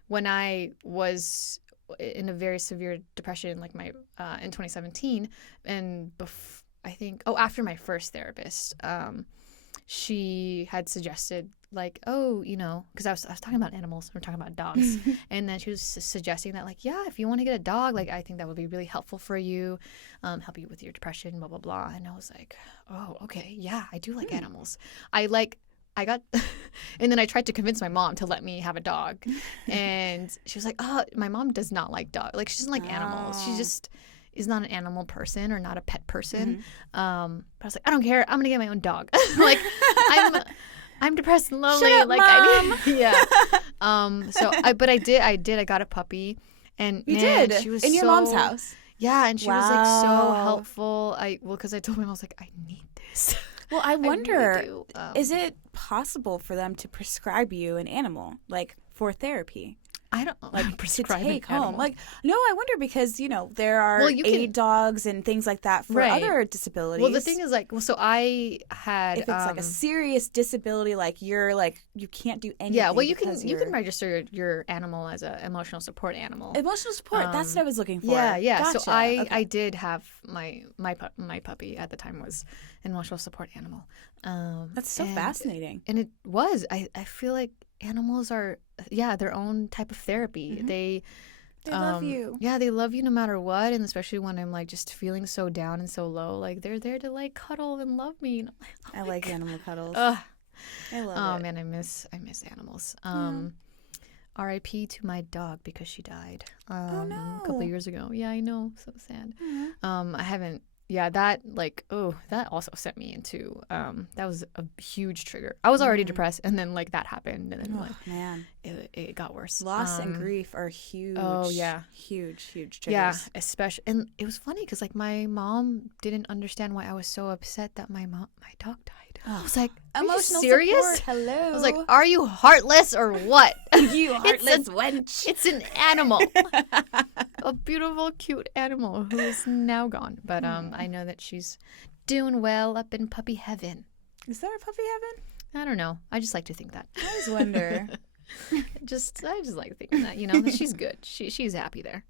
When I was in a very severe depression, like in 2017, and after my first therapist, she had suggested like, because I was talking about animals, we're talking about dogs, and then she was suggesting that like, yeah, if you want to get a dog, like I think that would be really helpful for you, help you with your depression, blah blah blah. And I was like, oh, okay, yeah, I do like animals. I got, and then I tried to convince my mom to let me have a dog, and she was like, oh, my mom does not like dogs, like she doesn't like animals. She just is not an animal person or not a pet person. But I was like, I don't care. I'm gonna get my own dog. Like I'm depressed and lonely. Shut up, like Mom. I got a puppy, and you did. She was in your mom's house. Yeah, and she was like so helpful. Because I told my mom, I was like, I need this. Well, I wonder, really is it possible for them to prescribe you an animal, like for therapy? I don't like prescribe to take an home. animal. Like, no, I wonder because there are aid dogs and things like that for other disabilities. Well, the thing is, like, so I had if it's like a serious disability, like you can't do anything. Yeah, well, you can register your animal as an emotional support animal. Emotional support. That's what I was looking for. Yeah. Gotcha. So I did have my puppy at the time was an emotional support animal. That's so fascinating. And it was. I feel like animals are their own type of therapy. They love you. Yeah, they love you no matter what, and especially when I'm like just feeling so down and so low, like they're there to like cuddle and love me. And I like animal cuddles. I love it. Oh man, I miss animals. R.I.P. to my dog because she died oh no. a couple of years ago. Yeah, I know, so sad. I haven't. Yeah, that also sent me into that was a huge trigger. I was already depressed, and then like that happened, and then man, it got worse. Loss and grief are huge. Oh yeah, huge triggers. Yeah, especially, and it was funny because like my mom didn't understand why I was so upset that my dog died. I was like, emotional serious? Support. Hello. I was like, are you heartless or what? You heartless wench. It's an animal. A beautiful, cute animal who is now gone. But I know that she's doing well up in puppy heaven. Is there a puppy heaven? I don't know. I just like to think that. I always wonder. I just like thinking that, that she's good. She's happy there.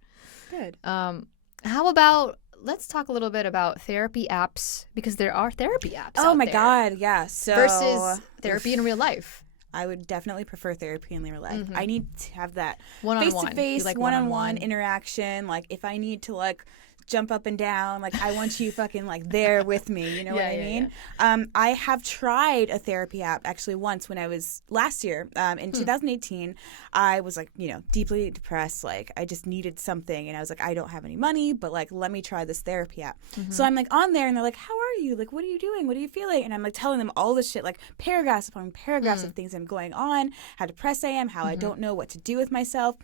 Good. How about let's talk a little bit about therapy apps, because there are therapy apps. Oh my God, yeah. So versus therapy in real life. I would definitely prefer therapy in real life. I need to have that one-on-one, face-to-face, one-on-one interaction. Like if I need to like jump up and down, like I want you fucking like there with me. You know what I mean? Yeah. I have tried a therapy app actually once when I was last year in 2018. I was like, deeply depressed. Like I just needed something, and I was like, I don't have any money, but like let me try this therapy app. So I'm like on there, and they're like, how are you? Like, what are you doing? What are you feeling? And I'm like telling them all this shit, like paragraphs upon paragraphs of things I'm going on, how depressed I am, how I don't know what to do with myself.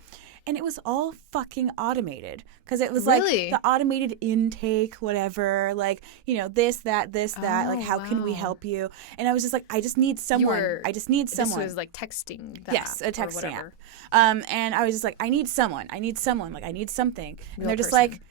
and it was all fucking automated because it was Really? like the automated intake, whatever, like, you know, this, that, like, how can we wow. help you? And I was just like, I just need someone. I just need someone. This was like texting the Yes, app a or texting whatever. app. And I was just like, I need someone, like, I need something. And Real they're just person. like,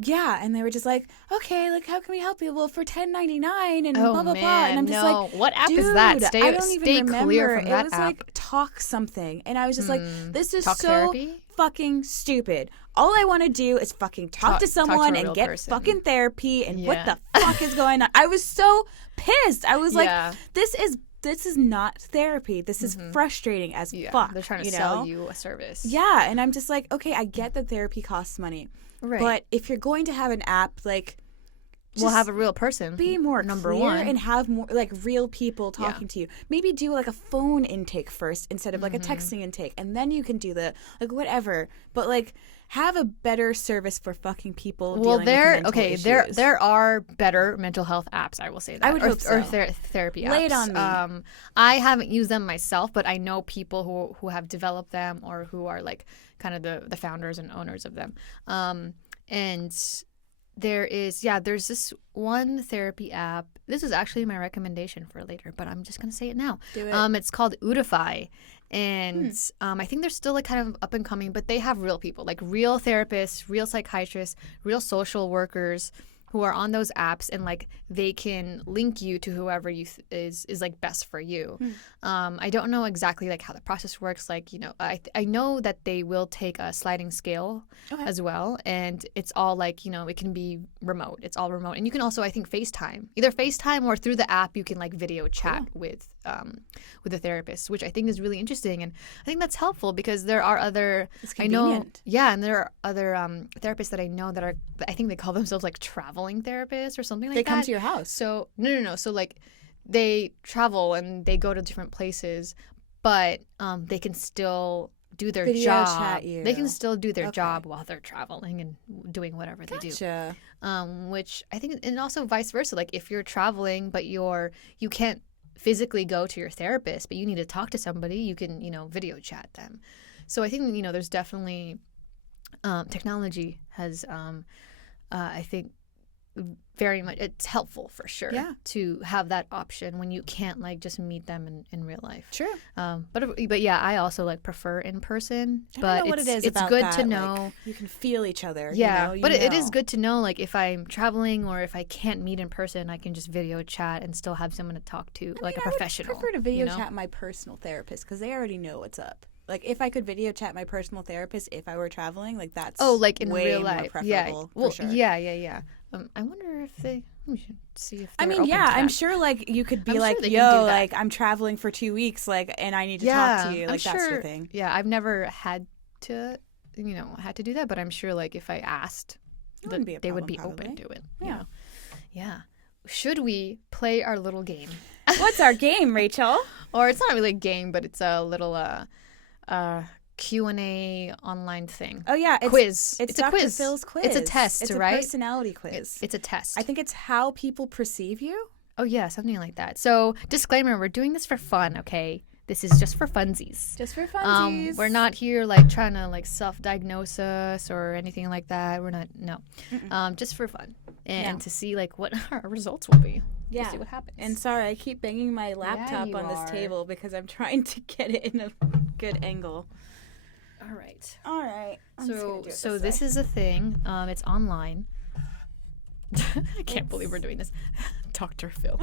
yeah, and they were just like, okay, like, how can we help you? Well, for $10.99 and Oh blah blah man, blah. And I'm just no. like, What app dude, is that? Stay I don't even stay remember. clear from It that was app. like Talk something, and I was just like, this is Talk so therapy? fucking stupid. All I want to do is fucking talk to Talk to someone a and real get person. fucking therapy. And what Yeah. the fuck is going on? I was so pissed. I was Yeah. like, this is not therapy. This is frustrating as fuck. They're trying to you sell know? you a service. Yeah, and I'm just like, okay, I get that therapy costs money. Right. But if you're going to have an app, like, we'll have a real person. be more number clear one. and have more like real people talking to you. Maybe do like a phone intake first instead of like a texting intake, and then you can do the like whatever. But like have a better service for fucking people. Well, dealing with mental issues. there are better mental health apps. I will say that. I would hope so. Or therapy apps. Lay it on me. I haven't used them myself, but I know people who have developed them or who are like kind of the founders and owners of them. And there's this one therapy app. This is actually my recommendation for later, but I'm just gonna say it now. Do it. It's called Udify, and I think they're still like kind of up and coming, but they have real people, like real therapists, real psychiatrists, real social workers who are on those apps, and like they can link you to whoever is like best for you. I don't know exactly like how the process works. Like, you know, I know that they will take a sliding scale as well, and it's all like, you know, it can be remote. It's all remote, and you can also, I think, either FaceTime or through the app you can like video chat with a therapist, which I think is really interesting, and I think that's helpful because there are other It's convenient. and there are other therapists that I know that are, I think they call themselves like traveling therapists or something like They that. come to your house. So no. So like they travel and they go to different places, but they can still do their Video job. chat you. They can still do their Okay. job while they're traveling and doing whatever they do. Gotcha. Which I think, and also vice versa. Like if you're traveling, but you can't physically go to your therapist, but you need to talk to somebody, you can, you know, video chat them. So I think, you know, there's definitely technology has, I think, very much, it's helpful for sure to have that option when you can't like just meet them in real life. Sure. But yeah, I also like prefer in person. I But don't know what it is it's about good that. to Like, know. you can feel each other. Yeah, you but it is know. good to know, like, if I'm traveling or if I can't meet in person, I can just video chat and still have someone to talk to, like a professional. I would prefer to video you know? chat my personal therapist because they already know what's up. Like, if I could video chat my personal therapist if I were traveling, like, that's like in way real more life. preferable, Well, for sure. yeah. I wonder if we should see if I they're mean, open yeah, to I'm that. sure, like, you could be I'm like, sure they can do yo, that. like, I'm traveling for 2 weeks, like, and I need to talk to you. I'm Like, that's sure, your thing. Yeah, I've never had to do that, but I'm sure, like, if I asked, It wouldn't be a they would be problem, open probably. to it. Yeah. You know? Yeah. Should we play our little game? What's our game, Rachel? Or it's not really a game, but it's a little Q&A online thing. Oh, yeah. Quiz. It's a Dr. quiz. Phil's quiz. It's a test, it's right? It's a personality quiz. It's a test. I think it's how people perceive you. Oh, yeah, something like that. So, disclaimer, we're doing this for fun, okay? This is just for funsies. Just for funsies. We're not here, like, trying to, like, self-diagnose us or anything like that. We're not, no. Just for fun. And to see, like, what our results will be. Yeah. We'll see what happens. And sorry, I keep banging my laptop you on this are. table because I'm trying to get it in a good angle. All right. All right. So this is a thing. It's online. I can't believe we're doing this. Dr. Phil.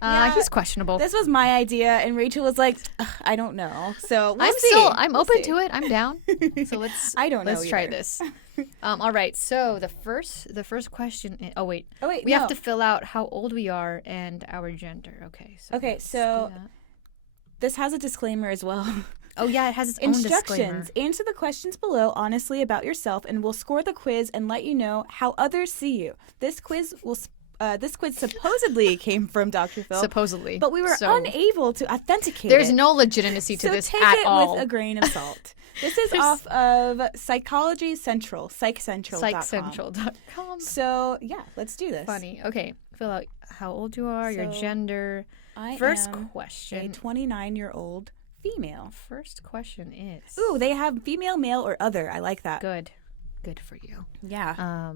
Yeah. He's questionable. This was my idea, and Rachel was like, "Ugh, I don't know. So we'll see. I'm open to it. I'm down. So let's I don't know let's try either. this. All right. So the first question Oh, wait. we have to fill out how old we are and our gender. Okay. Okay, let's so do that. This has a disclaimer as well. Oh yeah, it has its own disclaimer. Instructions. Answer the questions below honestly about yourself, and we'll score the quiz and let you know how others see you. This quiz supposedly came from Dr. Phil. Supposedly. But we were unable to authenticate There's it. no legitimacy to So this take at it all. with a grain of salt. This is off of Psychology Central, psychcentral.com. Psychcentral.com. So, yeah, let's do this. Funny. Okay. Fill out how old you are, your So, gender. I First am question. a 29-year-old female. First question is. Ooh, they have female, male, or other. I like that. Good. Good for you. Yeah.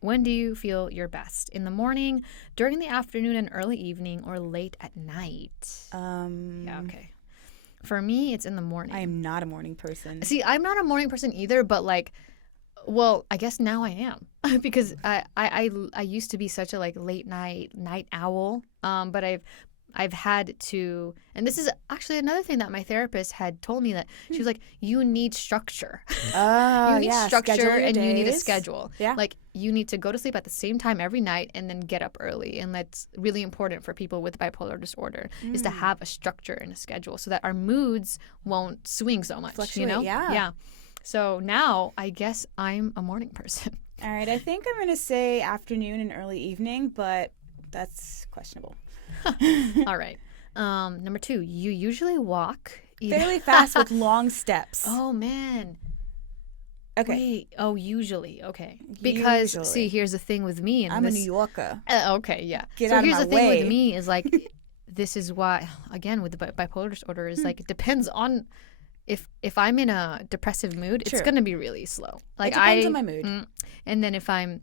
When do you feel your best? In the morning, during the afternoon and early evening, or late at night? Yeah, okay. For me, it's in the morning. I am not a morning person. See, I'm not a morning person either, but like, well, I guess now I am because I used to be such a like late night owl. But I've had to, and this is actually another thing that my therapist had told me, that she was like, you need structure. Oh, you need structure and days. you need a schedule. Yeah. Like you need to go to sleep at the same time every night and then get up early. And that's really important for people with bipolar disorder is to have a structure and a schedule so that our moods won't swing so much. Fluctuate, you know? Yeah. So now I guess I'm a morning person. All right. I think I'm going to say afternoon and early evening, but that's questionable. All right. Number 2, you usually walk fairly fast with long steps. Oh, man. Okay. Wait. Oh, usually. Okay. Because, see, here's the thing with me. And I'm a New Yorker. Okay, yeah. Get out of my way. So here's the thing with me is like, this is why, again, with the bipolar disorder is like, it depends on if I'm in a depressive mood, it's going to be really slow. Like it depends on my mood. And then if I'm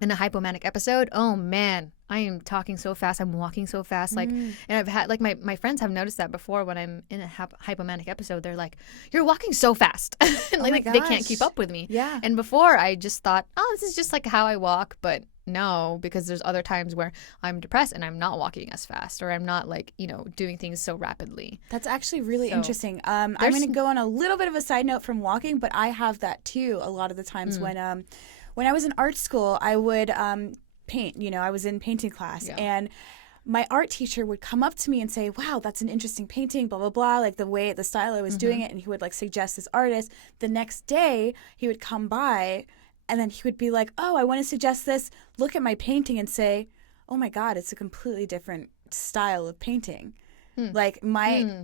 in a hypomanic episode, oh man, I am talking so fast, I'm walking so fast, like, and I've had like my friends have noticed that before when I'm in a hypomanic episode, they're like, "You're walking so fast," and like they can't keep up with me. Yeah. And before I just thought, oh, this is just like how I walk, but no, because there's other times where I'm depressed and I'm not walking as fast, or I'm not like doing things so rapidly. That's actually really interesting. I'm going to go on a little bit of a side note from walking, but I have that too a lot of the times when I was in art school, I would paint. I was in painting class, and my art teacher would come up to me and say, "Wow, that's an interesting painting, blah, blah, blah," like the style I was doing it, and he would like suggest this artist. The next day, he would come by, and then he would be like, "Oh, I want to suggest this. Look at my painting," and say, "Oh my God, it's a completely different style of painting." Like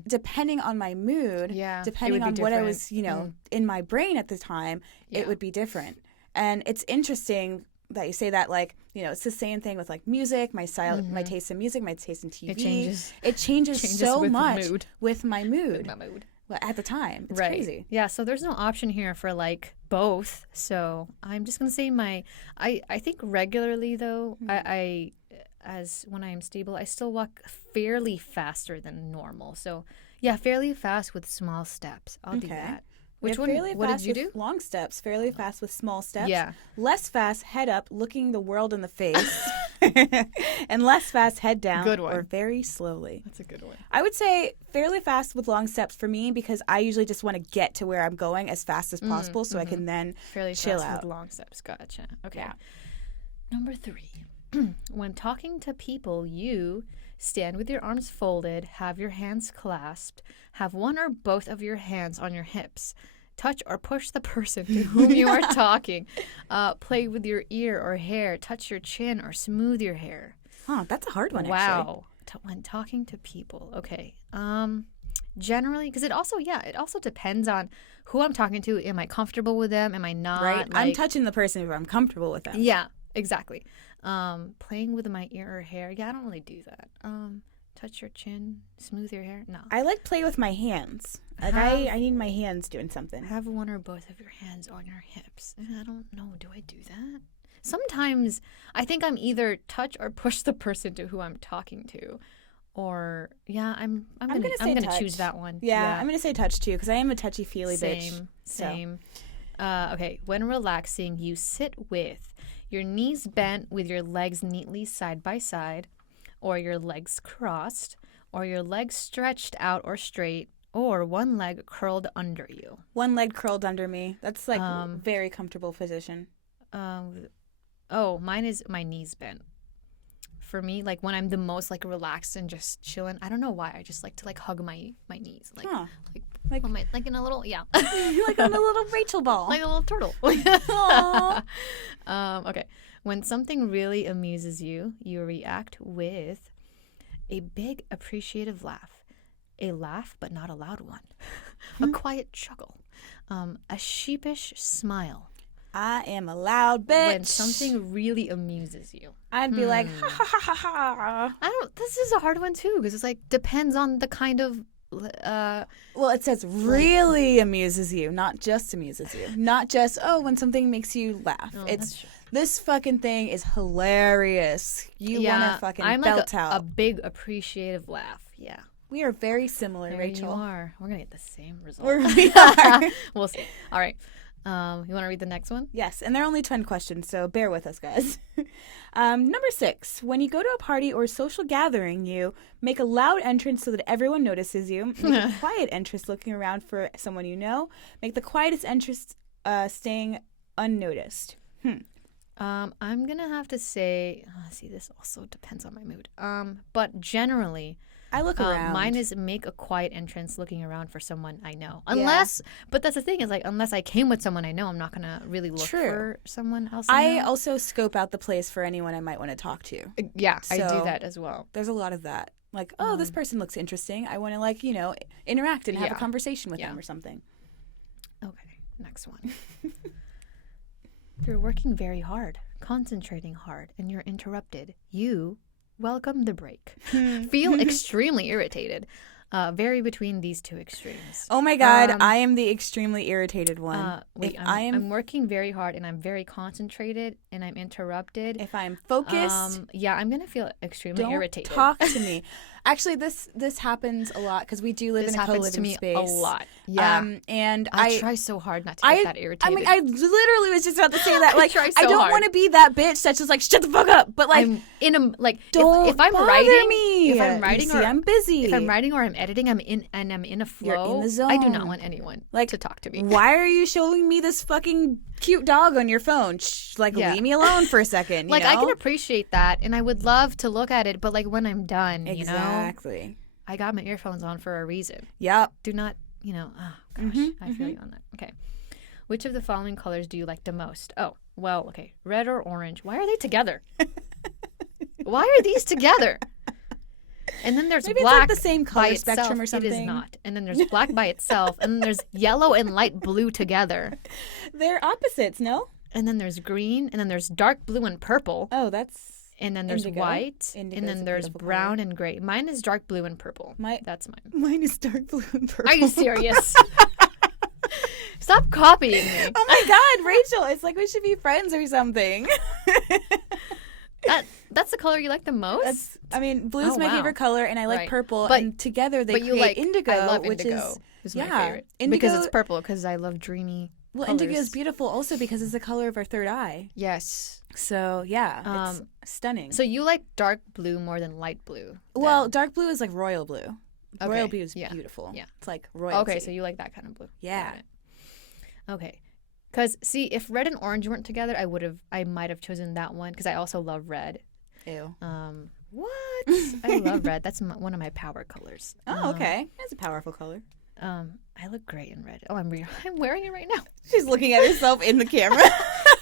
depending on my mood, depending on what I was, in my brain at the time, it would be different. And it's interesting that you say that, like, it's the same thing with like music, my style, my taste in music, my taste in TV. It changes so much with my mood. At the time. It's crazy. Yeah, so there's no option here for like both. So I'm just gonna say I think regularly though, I as when I am stable, I still walk fairly faster than normal. So yeah, fairly fast with small steps. I'll do that. Which one? What did you do? Long steps, fairly fast with small steps. Yeah. Less fast, head up, looking the world in the face. And less fast, head down. Good one. Or very slowly. That's a good one. I would say fairly fast with long steps for me because I usually just want to get to where I'm going as fast as possible so I can then fairly chill fast out. With long steps. Gotcha. Okay. Yeah. Number 3. When talking to people, you stand with your arms folded, have your hands clasped, have one or both of your hands on your hips, touch or push the person to whom you are talking, play with your ear or hair, touch your chin or smooth your hair. Oh, that's a hard one, actually. Wow. When talking to people. Okay. Generally, because it also depends on who I'm talking to. Am I comfortable with them? Am I not? Right. Like, I'm touching the person if I'm comfortable with them. Yeah, exactly. Playing with my ear or hair. Yeah, I don't really do that. Touch your chin, smooth your hair. No. I like play with my hands. Like I need my hands doing something. Have one or both of your hands on your hips. I don't know. Do I do that? Sometimes I think I'm either touch or push the person to who I'm talking to. Or I'm gonna choose that one. Yeah, I'm gonna say touch too because I am a touchy feely bitch. Same. Okay. When relaxing, you sit with your knees bent with your legs neatly side by side, or your legs crossed, or your legs stretched out or straight, or one leg curled under you. One leg curled under me. That's like very comfortable position. Mine is my knees bent. For me, like when I'm the most like relaxed and just chilling, I don't know why. I just like to like hug my knees, like in a little like on a little Rachel ball, like a little turtle. Okay, when something really amuses you, you react with a big appreciative laugh, a laugh but not a loud one, a quiet chuckle, a sheepish smile. I am a loud bitch. When something really amuses you, I'd be like, ha ha ha ha ha. This is a hard one too because it's like depends on the kind of Well, it says really amuses you, not just amuses you. Not just, when something makes you laugh. It's this fucking thing is hilarious. You want to fucking belt out. A big appreciative laugh. Yeah. We are very similar, Rachel. You are. We're going to get the same result. We are. We'll see. All right. You want to read the next one? Yes, and they're only 10 questions, so bear with us, guys. Number 6. When you go to a party or social gathering, you make a loud entrance so that everyone notices you. Make a quiet entrance looking around for someone you know. Make the quietest entrance staying unnoticed. I'm going to have to say, see, this also depends on my mood. But generally, I look around. Mine is make a quiet entrance looking around for someone I know. Unless, but that's the thing is unless I came with someone I know, I'm not going to really look for someone else I know. Also scope out the place for anyone I might want to talk to. Yeah, so I do that as well. There's a lot of that. Like, this person looks interesting. I want to interact and have a conversation with them or something. Okay, next one. You're working very hard, concentrating hard, and you're interrupted. You welcome the break. Feel extremely irritated. Vary between these two extremes. Oh my God, I am the extremely irritated one. I'm working very hard and I'm very concentrated and I'm interrupted. If I'm focused, I'm gonna feel extremely irritated. Don't talk to me. Actually, this happens a lot because we do live in a co-living space. This happens to me a lot. Yeah, and I try so hard not to get that irritated. I mean, I literally was just about to say that. Like, I don't want to be that bitch that's just like shut the fuck up. But like, I'm in a don't if I'm bother writing, me. If I'm writing, I'm busy. If I'm writing or I'm editing, I'm in a flow. You're in the zone. I do not want anyone to talk to me. Why are you showing me this fucking cute dog on your phone? Leave me alone for a second. You know? I can appreciate that, and I would love to look at it, but when I'm done, exactly. I got my earphones on for a reason. Yep. Do not, oh gosh, I feel you on that. Okay. Which of the following colors do you like the most? Oh, well, okay. Red or orange? Why are they together? Why are these together? And then there's Maybe black it's the same color spectrum itself. Or something. It is not. And then there's black by itself. And then there's yellow and light blue together. They're opposites, no? And then there's green. And then there's dark blue and purple. Oh, that's... And then there's indigo. white. Indigo's and then there's brown color. And gray. Mine is dark blue and purple. That's mine. Mine is dark blue and purple. Are you serious? Stop copying me. Oh my God, Rachel. It's like we should be friends or something. That's the color you like the most? Blue's my favorite color, and I like purple. But, and together they create indigo, I love which indigo. Is my favorite. Indigo, because it's purple, because I love dreamy colors. Indigo is beautiful also because it's the color of our third eye. Yes. So, it's stunning. So you like dark blue more than light blue? Well, dark blue is like royal blue. Okay. Royal blue is beautiful. Yeah. It's like royalty. Okay, so you like that kind of blue. Yeah. Okay. Because, see, if red and orange weren't together, I might have chosen that one because I also love red. Ew. What? I love red. That's one of my power colors. Oh, okay. That's a powerful color. I look great in red. Oh, I'm wearing it right now. She's looking at herself in the camera.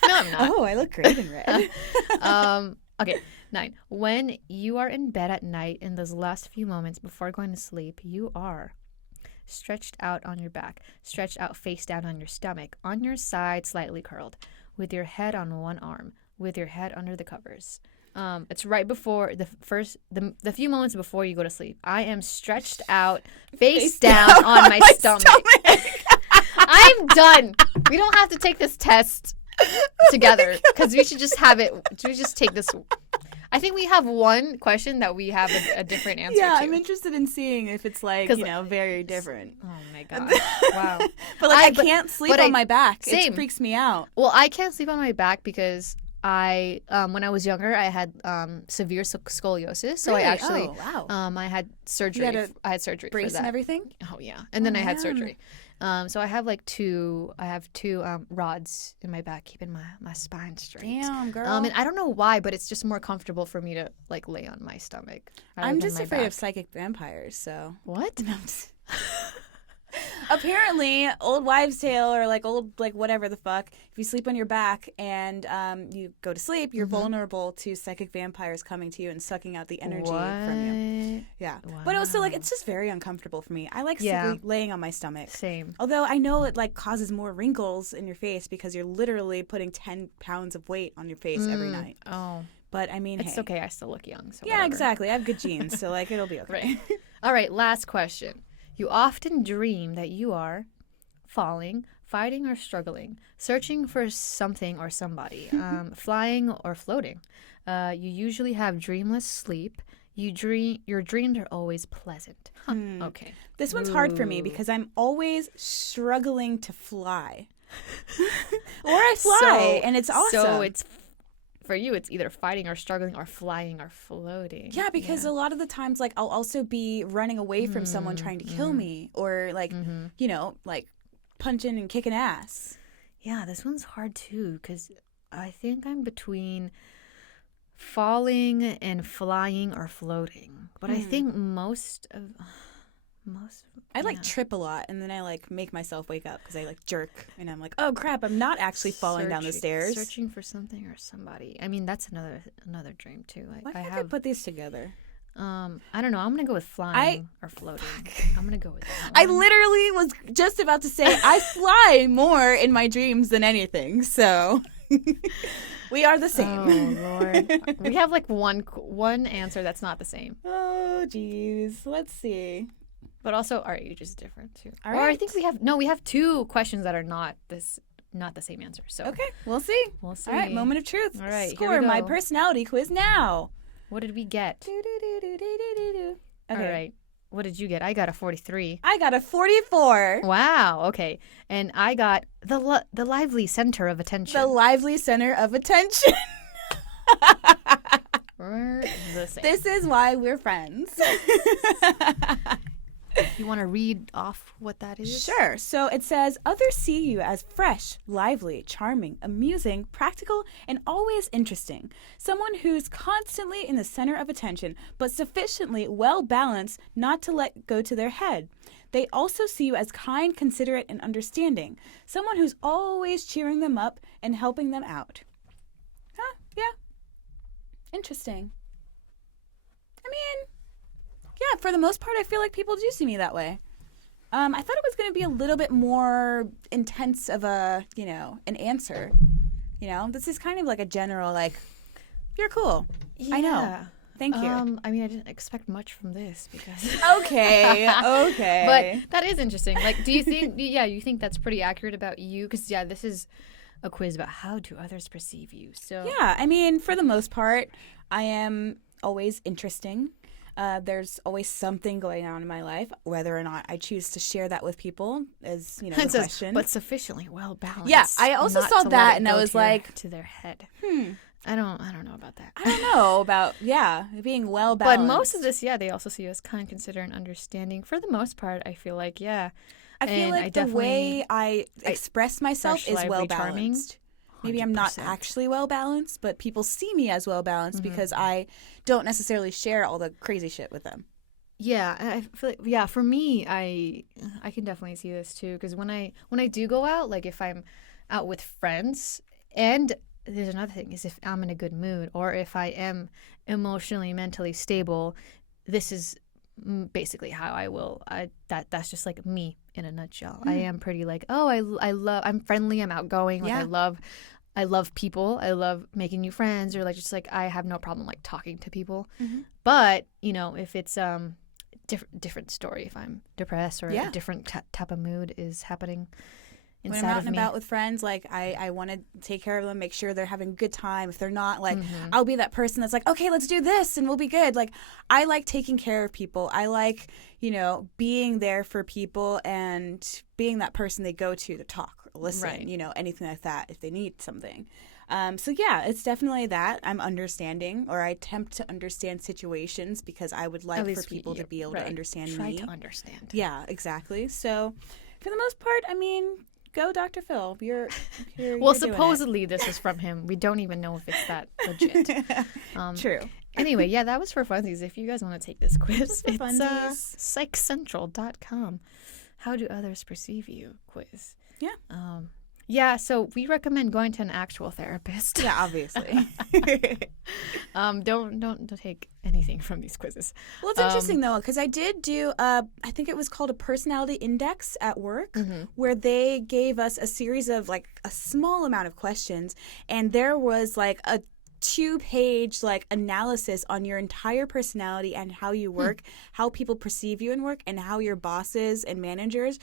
No, I'm not. Oh, I look great in red. Okay, 9. When you are in bed at night in those last few moments before going to sleep, you are stretched out on your back, stretched out face down on your stomach, on your side slightly curled, with your head on one arm, with your head under the covers. It's right before the few moments before you go to sleep. I am stretched out, face down on my stomach. I'm done. We don't have to take this test together because we should just have it. We just take this. I think we have one question that we have a different answer to. Yeah, I'm interested in seeing if it's very different. Oh my God. Wow. But I can't sleep on my back. Same. It freaks me out. Well, I can't sleep on my back because when I was younger, I had severe scoliosis. So really? I actually, I had surgery. I had surgery brace for that. And everything. Oh yeah, and then I had surgery. So I have two rods in my back keeping my spine straight. Damn, girl. And I don't know why, but it's just more comfortable for me to lay on my stomach. I'm just afraid of psychic vampires. So what? No, apparently, old wives' tale or old whatever the fuck. If you sleep on your back and you go to sleep, you're vulnerable to psychic vampires coming to you and sucking out the energy from you. Yeah, wow. But also it's just very uncomfortable for me. I like laying on my stomach. Same. Although I know it causes more wrinkles in your face because you're literally putting 10 pounds of weight on your face every night. Oh. But I mean, it's okay. I still look young. So yeah, whatever. Exactly. I have good genes, so it'll be okay. Right. All right. Last question. You often dream that you are falling, fighting or struggling, searching for something or somebody, flying or floating. You usually have dreamless sleep. Your dreams are always pleasant. Huh. Okay. This one's hard for me because I'm always struggling to fly. Or I fly, and it's awesome. So it's for you, it's either fighting or struggling or flying or floating. Yeah, because a lot of the times, like, I'll also be running away from someone trying to kill me, or like, like punching and kicking ass. Yeah, this one's hard too because I think I'm between falling and flying or floating, but I think most I like trip a lot, and then I like make myself wake up because I like jerk, and I'm like, oh crap, I'm not actually falling down the stairs. Searching for something or somebody. I mean, that's another dream too. Why can't I put these together? I don't know. I'm gonna go with flying or floating. I'm gonna go with that one. I literally was just about to say I fly more in my dreams than anything, so we are the same. Oh Lord, we have like one answer that's not the same. Oh geez, let's see. But also, our age is different too. All or right. I think we have 2 questions that are not the same answer. So okay, we'll see. We'll see. All right, moment of truth. All right, score my personality quiz now. What did we get? Okay. All right. What did you get? I got a 43. I got a 44. Wow. Okay. And I got the lively center of attention. The lively center of attention. We're the same. This is why we're friends. You want to read off what that is? Sure. So it says, others see you as fresh, lively, charming, amusing, practical, and always interesting. Someone who's constantly in the center of attention, but sufficiently well-balanced not to let go to their head. They also see you as kind, considerate, and understanding. Someone who's always cheering them up and helping them out. Huh? Yeah. Interesting. I mean, yeah, for the most part, I feel like people do see me that way. I thought it was going to be a little bit more intense of an answer. This is kind of like a general, like, you're cool. Yeah. I know. Thank you. I mean, I didn't expect much from this because. Okay. But that is interesting. Like, do you think? You think that's pretty accurate about you? Because this is a quiz about how do others perceive you. So. Yeah, I mean, for the most part, I am always interesting. There's always something going on in my life. Whether or not I choose to share that with people is, the question. But sufficiently well balanced. Yeah, I also saw that, and I was like, to their head. I don't know about that. I don't know about being well balanced. But most of this, they also see you as kind, considerate, and understanding. For the most part, I feel like I feel like the way I express myself is well balanced. Maybe I'm not actually well balanced, but people see me as well balanced because I don't necessarily share all the crazy shit with them. Yeah, I feel like, for me, I can definitely see this too, because when I do go out, like if I'm out with friends, and there's another thing is if I'm in a good mood or if I am emotionally, mentally stable, this is basically how I will. That's just like me in a nutshell. I am pretty like, I'm friendly, I'm outgoing, like I love people, I love making new friends, or like just like I have no problem like talking to people. But if it's different story, if I'm depressed or a different type of mood is happening inside of me. When I'm out and about with friends, like I want to take care of them, make sure they're having a good time. If they're not, like I'll be that person that's like, okay, let's do this and we'll be good. Like I like taking care of people. I like, being there for people and being that person they go to talk or listen, anything like that if they need something. So yeah, it's definitely that. I'm understanding, or I attempt to understand situations because I would like for people to be able to understand me. Try to understand. Yeah, exactly. So for the most part, I mean, go Dr. Phil. You're well, supposedly this is from him. We don't even know if it's that legit. True. Anyway, that was for funsies. If you guys want to take this quiz, it's psychcentral.com. How do others perceive you quiz? Yeah. So we recommend going to an actual therapist. Yeah, obviously. Don't take anything from these quizzes. Well, it's interesting though, because I did do I think it was called a personality index at work, where they gave us a series of like a small amount of questions, and there was like a 2-page like analysis on your entire personality and how you work, how people perceive you in work, and how your bosses and managers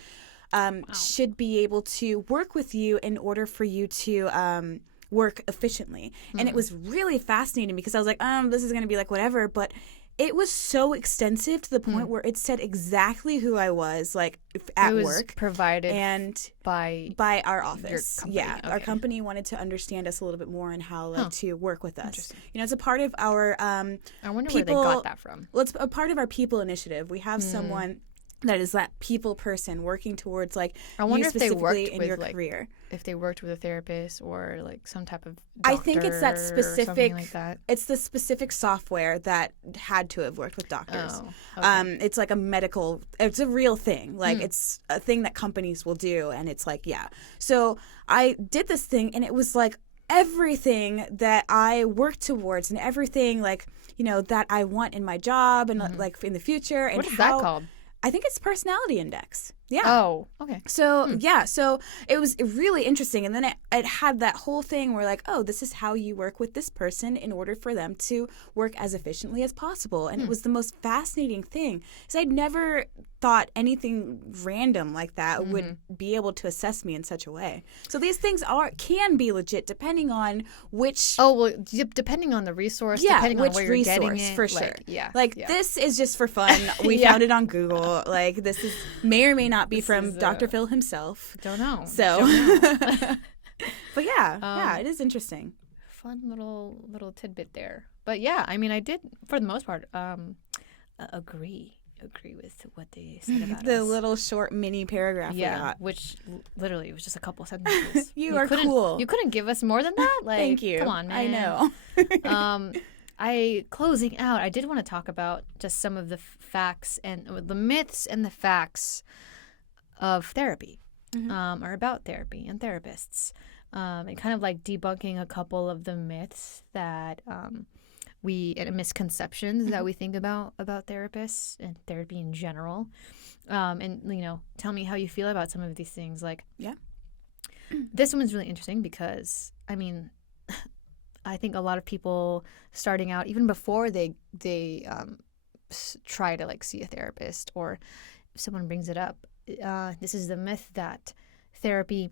should be able to work with you in order for you to work efficiently. And it was really fascinating because I was like, this is going to be like whatever, but it was so extensive to the point where it said exactly who I was, like at it was work, provided and by our office. Yeah, okay. Our company wanted to understand us a little bit more and how like to work with us. You know, it's a part of our I wonder people, where they got that from. Well, it's a part of our people initiative. We have someone that is that people person working towards like I wonder you if they worked in with your like, career. If they worked with a therapist or like some type of doctor, I think it's that specific like that. It's the specific software that had to have worked with doctors. Oh, okay. It's like it's a real thing. Like it's a thing that companies will do, and it's like, yeah. So I did this thing, and it was like everything that I work towards and everything like, you know, that I want in my job and like in the future. And what is that called? I think it's personality index. Yeah. Oh, okay. So, yeah, so it was really interesting. And then it had that whole thing where, like, oh, this is how you work with this person in order for them to work as efficiently as possible. And it was the most fascinating thing. Because I'd never thought anything random like that would be able to assess me in such a way. So these things can be legit depending on which... Oh, well, depending on the resource, depending on where you're getting it. For sure. Like, yeah. This is just for fun. We found it on Google. Like, this may or may not be from Dr. Phil himself. Don't know. So, don't know. But yeah, it is interesting. Fun little tidbit there. But yeah, I mean, I did for the most part agree with what they said about the us. little short mini paragraph we got. Which literally was just a couple sentences. you are cool. You couldn't give us more than that. Like, thank you. Come on, man. I know. Closing out, I did want to talk about just some of the facts and the myths and the facts of therapy, or about therapy and therapists, and kind of like debunking a couple of the myths that and misconceptions that we think about therapists and therapy in general, and you know, tell me how you feel about some of these things. Like, this one's really interesting because I mean, I think a lot of people starting out, even before they try to like see a therapist, or if someone brings it up, this is the myth that therapy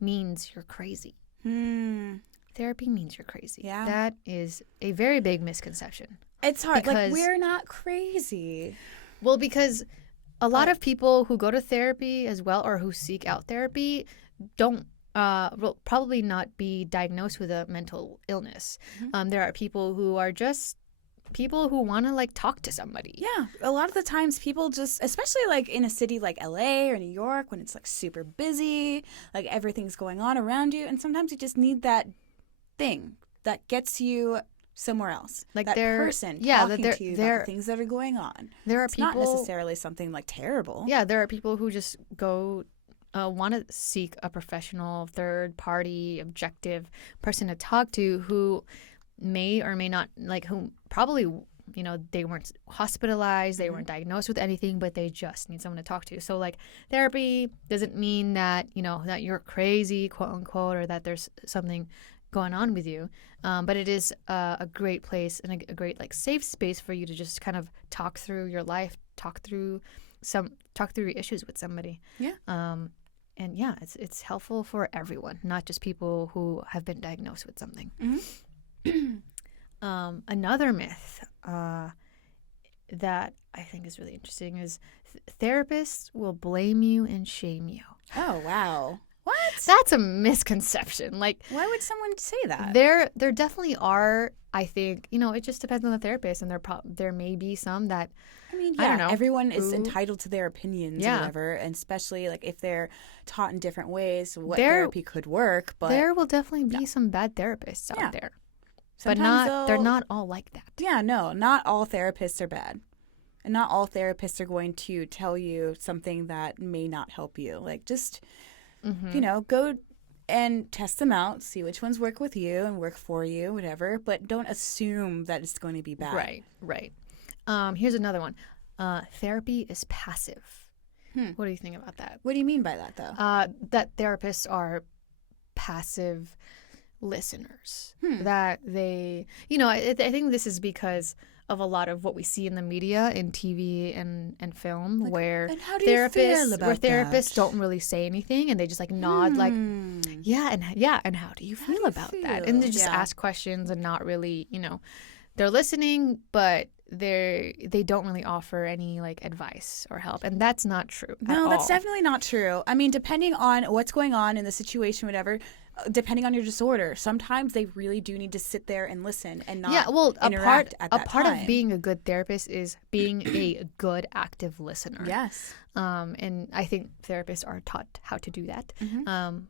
means you're crazy. Therapy means you're crazy. Yeah. That is a very big misconception. It's hard. Like, we're not crazy. Well, because a lot of people who go to therapy as well, or who seek out therapy, will probably not be diagnosed with a mental illness. There are people who are just people who want to like talk to somebody. Yeah, a lot of the times people just, especially like in a city like LA or New York when it's like super busy, like everything's going on around you, and sometimes you just need that thing that gets you somewhere else. Like that person talking to you about the things that are going on. It's people, not necessarily something like terrible. Yeah, there are people who just go want to seek a professional, third-party, objective person to talk to who may or may not, like, who probably, you know, they weren't hospitalized, they weren't diagnosed with anything, but they just need someone to talk to. So, like, therapy doesn't mean that, you know, that you're crazy, quote unquote, or that there's something going on with you. But it is a great place and a great, like, safe space for you to just kind of talk through your life, talk through your issues with somebody. Yeah. And yeah, it's helpful for everyone, not just people who have been diagnosed with something. Another myth that I think is really interesting is therapists will blame you and shame you. Oh, wow. What? That's a misconception. Like, why would someone say that? There definitely are. I think, you know, it just depends on the therapist, and there may be some that, I mean, yeah, I don't know, everyone is entitled to their opinions or whatever, and especially like if they're taught in different ways, what therapy could work. But there will definitely be some bad therapists out there, sometimes but they're not all like that. Yeah, no, not all therapists are bad, and not all therapists are going to tell you something that may not help you. Like, just you know, go and test them out, see which ones work with you and work for you, whatever. But don't assume that it's going to be bad. Right. Here's another one. Therapy is passive. What do you think about that? What do you mean by that, though? That therapists are passive, listeners. That they, I think this is because of a lot of what we see in the media, in TV and film, like, where and how do you feel about therapists that? don't really say anything, and they just like nod like, and how do you feel about that? And they just ask questions and not really, they're listening, but they don't really offer any like advice or help, and that's not true. No, that's definitely not true. I mean, depending on what's going on in the situation, whatever, depending on your disorder, sometimes they really do need to sit there and listen and not interact at that part time. Of being a good therapist is being a good active listener. Yes. And I think therapists are taught how to do that.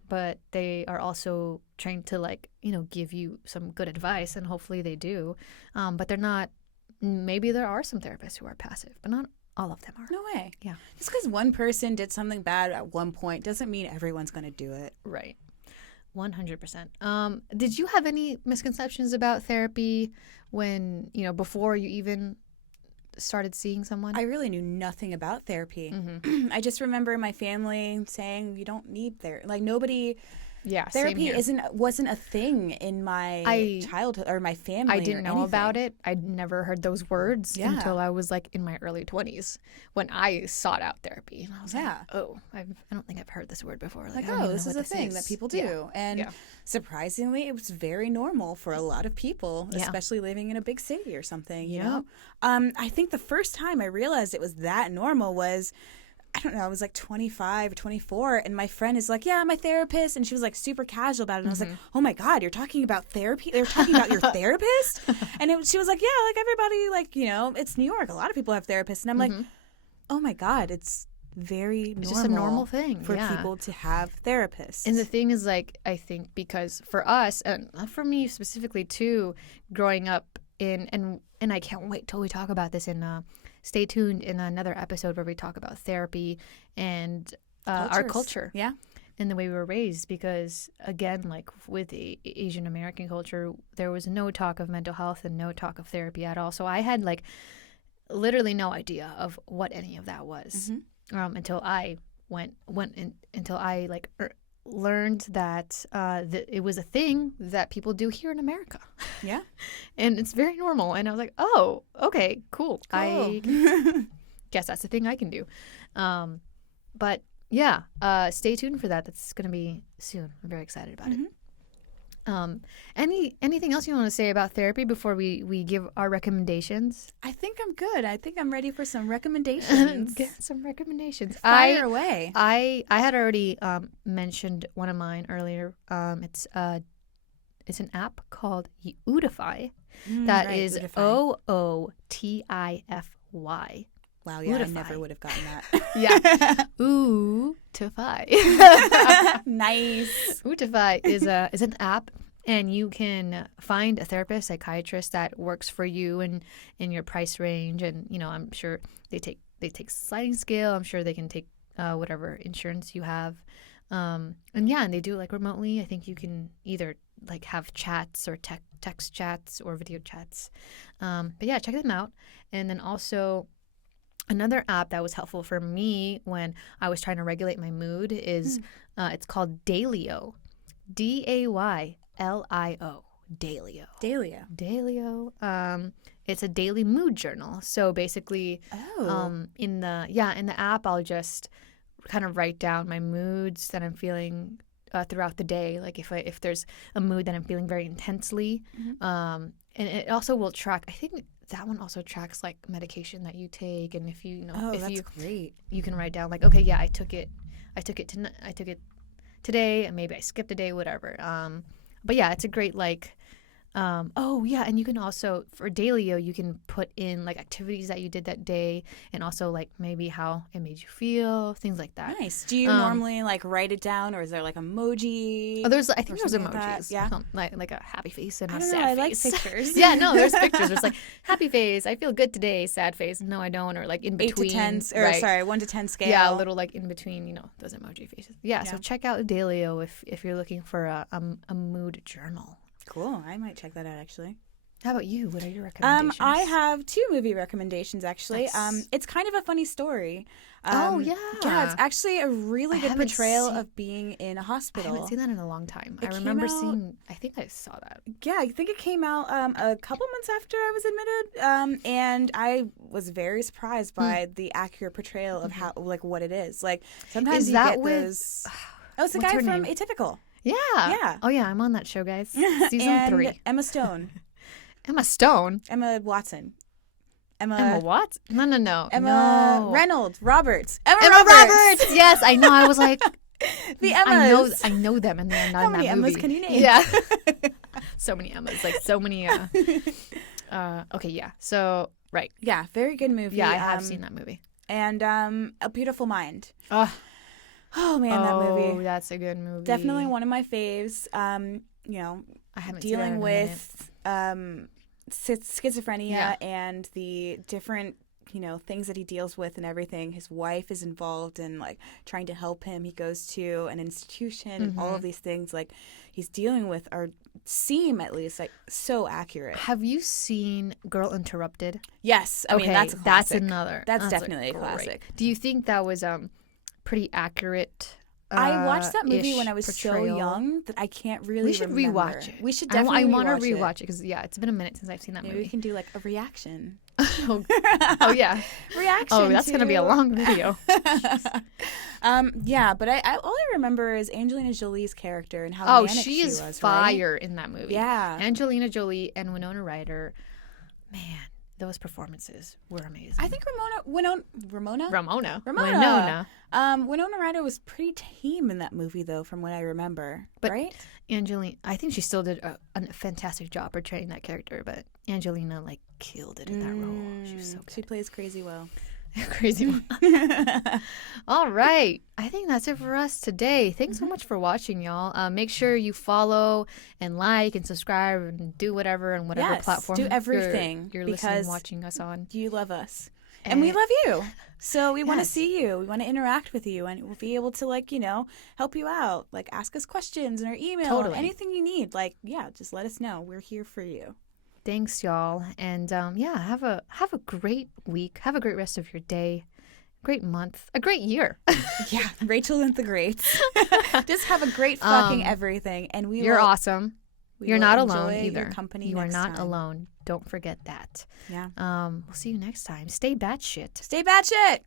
But they are also trained to like, give you some good advice, and hopefully they do. But they're not. Maybe there are some therapists who are passive, but not all of them are. No way. Yeah. Just because one person did something bad at one point doesn't mean everyone's going to do it. Right. 100%. Did you have any misconceptions about therapy when, before you even started seeing someone? I really knew nothing about therapy. I just remember my family saying, you don't need therapy. Like nobody... Yeah, therapy wasn't a thing in my childhood or my family. I didn't know about it. I'd never heard those words until I was like in my early 20s when I sought out therapy, and I was like, "Oh, I don't think I've heard this word before." Like, oh, this is a thing that people do, and surprisingly, it was very normal for a lot of people, especially living in a big city or something. You know, I think the first time I realized it was that normal was, I don't know, I was like 25 or 24, and my friend is like, yeah, I'm a therapist, and she was like super casual about it, and I was like, oh my God, you're talking about therapy? They're talking about your therapist? And she was like, yeah, like everybody, like, it's New York. A lot of people have therapists. And I'm like, oh my God, it's very normal. It's just a normal thing for people to have therapists. And the thing is, like, I think because for us, and for me specifically too, growing up and I can't wait till we talk about this stay tuned in another episode where we talk about therapy and our culture. Yeah. And the way we were raised, because again, like with Asian American culture, there was no talk of mental health and no talk of therapy at all. So I had like literally no idea of what any of that was until I until I like learned that it was a thing that people do here in America. Yeah. And it's very normal. And I was like, oh, okay, cool. I guess that's the thing I can do. But yeah, stay tuned for that. That's going to be soon. I'm very excited about it. Anything else you want to say about therapy before we give our recommendations? I think I'm good. I think I'm ready for some recommendations. Get some recommendations. Fire away. I had already mentioned one of mine earlier. It's an app called Ootify. That is OOTIFY. Wow, yeah, Ootify. I never would have gotten that. Yeah. Ootify. Nice. Ootify is an app, and you can find a therapist, psychiatrist that works for you and in your price range. And I'm sure they take sliding scale. I'm sure they can take whatever insurance you have. And they do like remotely. I think you can either like have chats or text chats or video chats. But yeah, check them out. And then also, another app that was helpful for me when I was trying to regulate my mood is it's called Daylio. Daylio. Daylio. It's a daily mood journal. So basically, in the app, I'll just kind of write down my moods that I'm feeling throughout the day. Like if there's a mood that I'm feeling very intensely, and it also will track. I think that one also tracks like medication that you take, and if you that's great. You can write down like, okay, yeah, I took it today, and maybe I skipped a day, whatever. But yeah, it's a great like. And you can also, for Daylio, you can put in like activities that you did that day, and also like maybe how it made you feel, things like that. Nice. Do you normally like write it down, or is there like emoji? Oh, I think there's emojis. Yeah. Like a happy face and a sad face. I like pictures. Yeah, no, there's pictures. There's like happy face, I feel good today, sad face, no, I don't, or like in between. 8 to 10, or sorry, 1 to 10 scale. Yeah, a little like in between, those emoji faces. Yeah, so check out Daylio if you're looking for a mood journal. Cool. I might check that out, actually. How about you? What are your recommendations? I have 2 movie recommendations, actually. It's kind of a funny story. Oh, yeah. Yeah, it's actually a really good portrayal of being in a hospital. I haven't seen that in a long time. I remember seeing, I think I saw that. Yeah, I think it came out a couple months after I was admitted, and I was very surprised by the accurate portrayal of how, like, what it is. Like, sometimes you get those... Oh, it's the guy from Atypical. Yeah. Yeah. Oh, yeah, I'm on that show, guys. Season 3. Emma Stone. Emma Stone? Emma Watson. Emma what? No. Emma Reynolds. Roberts. Emma Roberts! Yes, I know. I was like... The Emmas. I know them, and they're not How in that many movie. Emmas can you name? Yeah. So many Emmas. Like, so many... okay, yeah. So, right. Yeah, very good movie. Yeah, I have seen that movie. And A Beautiful Mind. Oh, man, that movie. Oh, that's a good movie. Definitely one of my faves. You know, I haven't dealing seen that with schizophrenia and the different, you know, things that he deals with and everything. His wife is involved in, like, trying to help him. He goes to an institution and all of these things, like, he's dealing with seem at least like so accurate. Have you seen Girl Interrupted? Yes. I mean, that's a classic. That's definitely a classic. Do you think that was pretty accurate? I watched that movie when I was so young that I can't really remember. Rewatch it. We should definitely I want to rewatch rewatch it because, yeah, it's been a minute since I've seen that movie. We can do, like, a reaction. Oh, yeah. Reaction. Oh, that's going to be a long video. Yeah, but all I remember is Angelina Jolie's character and how manic she was, fire in that movie. Yeah. Angelina Jolie and Winona Ryder, man, those performances were amazing. I think Winona Ryder was pretty tame in that movie, though, from what I remember. But right? Angelina, I think she still did a fantastic job portraying that character, but Angelina, like, killed it in that role. She was so good. She plays crazy well. Crazy one. All right. I think that's it for us today. Thanks so much for watching, y'all. Make sure you follow and like and subscribe and do whatever and whatever platform do everything you're listening, watching us on. You love us. And we love you. So we want to see you. We want to interact with you. And we'll be able to, like, you know, help you out. Like, ask us questions in our email. Totally. Anything you need. Like, yeah, just let us know. We're here for you. Thanks, y'all. And, yeah, have a great week. Have a great rest of your day. Great month. A great year. Yeah, Rachel and the Greats. Just have a great fucking everything. And you're awesome. You're not alone either. Your company you are not time. alone. Don't forget that. Yeah. We'll see you next time. Stay batshit. Stay batshit.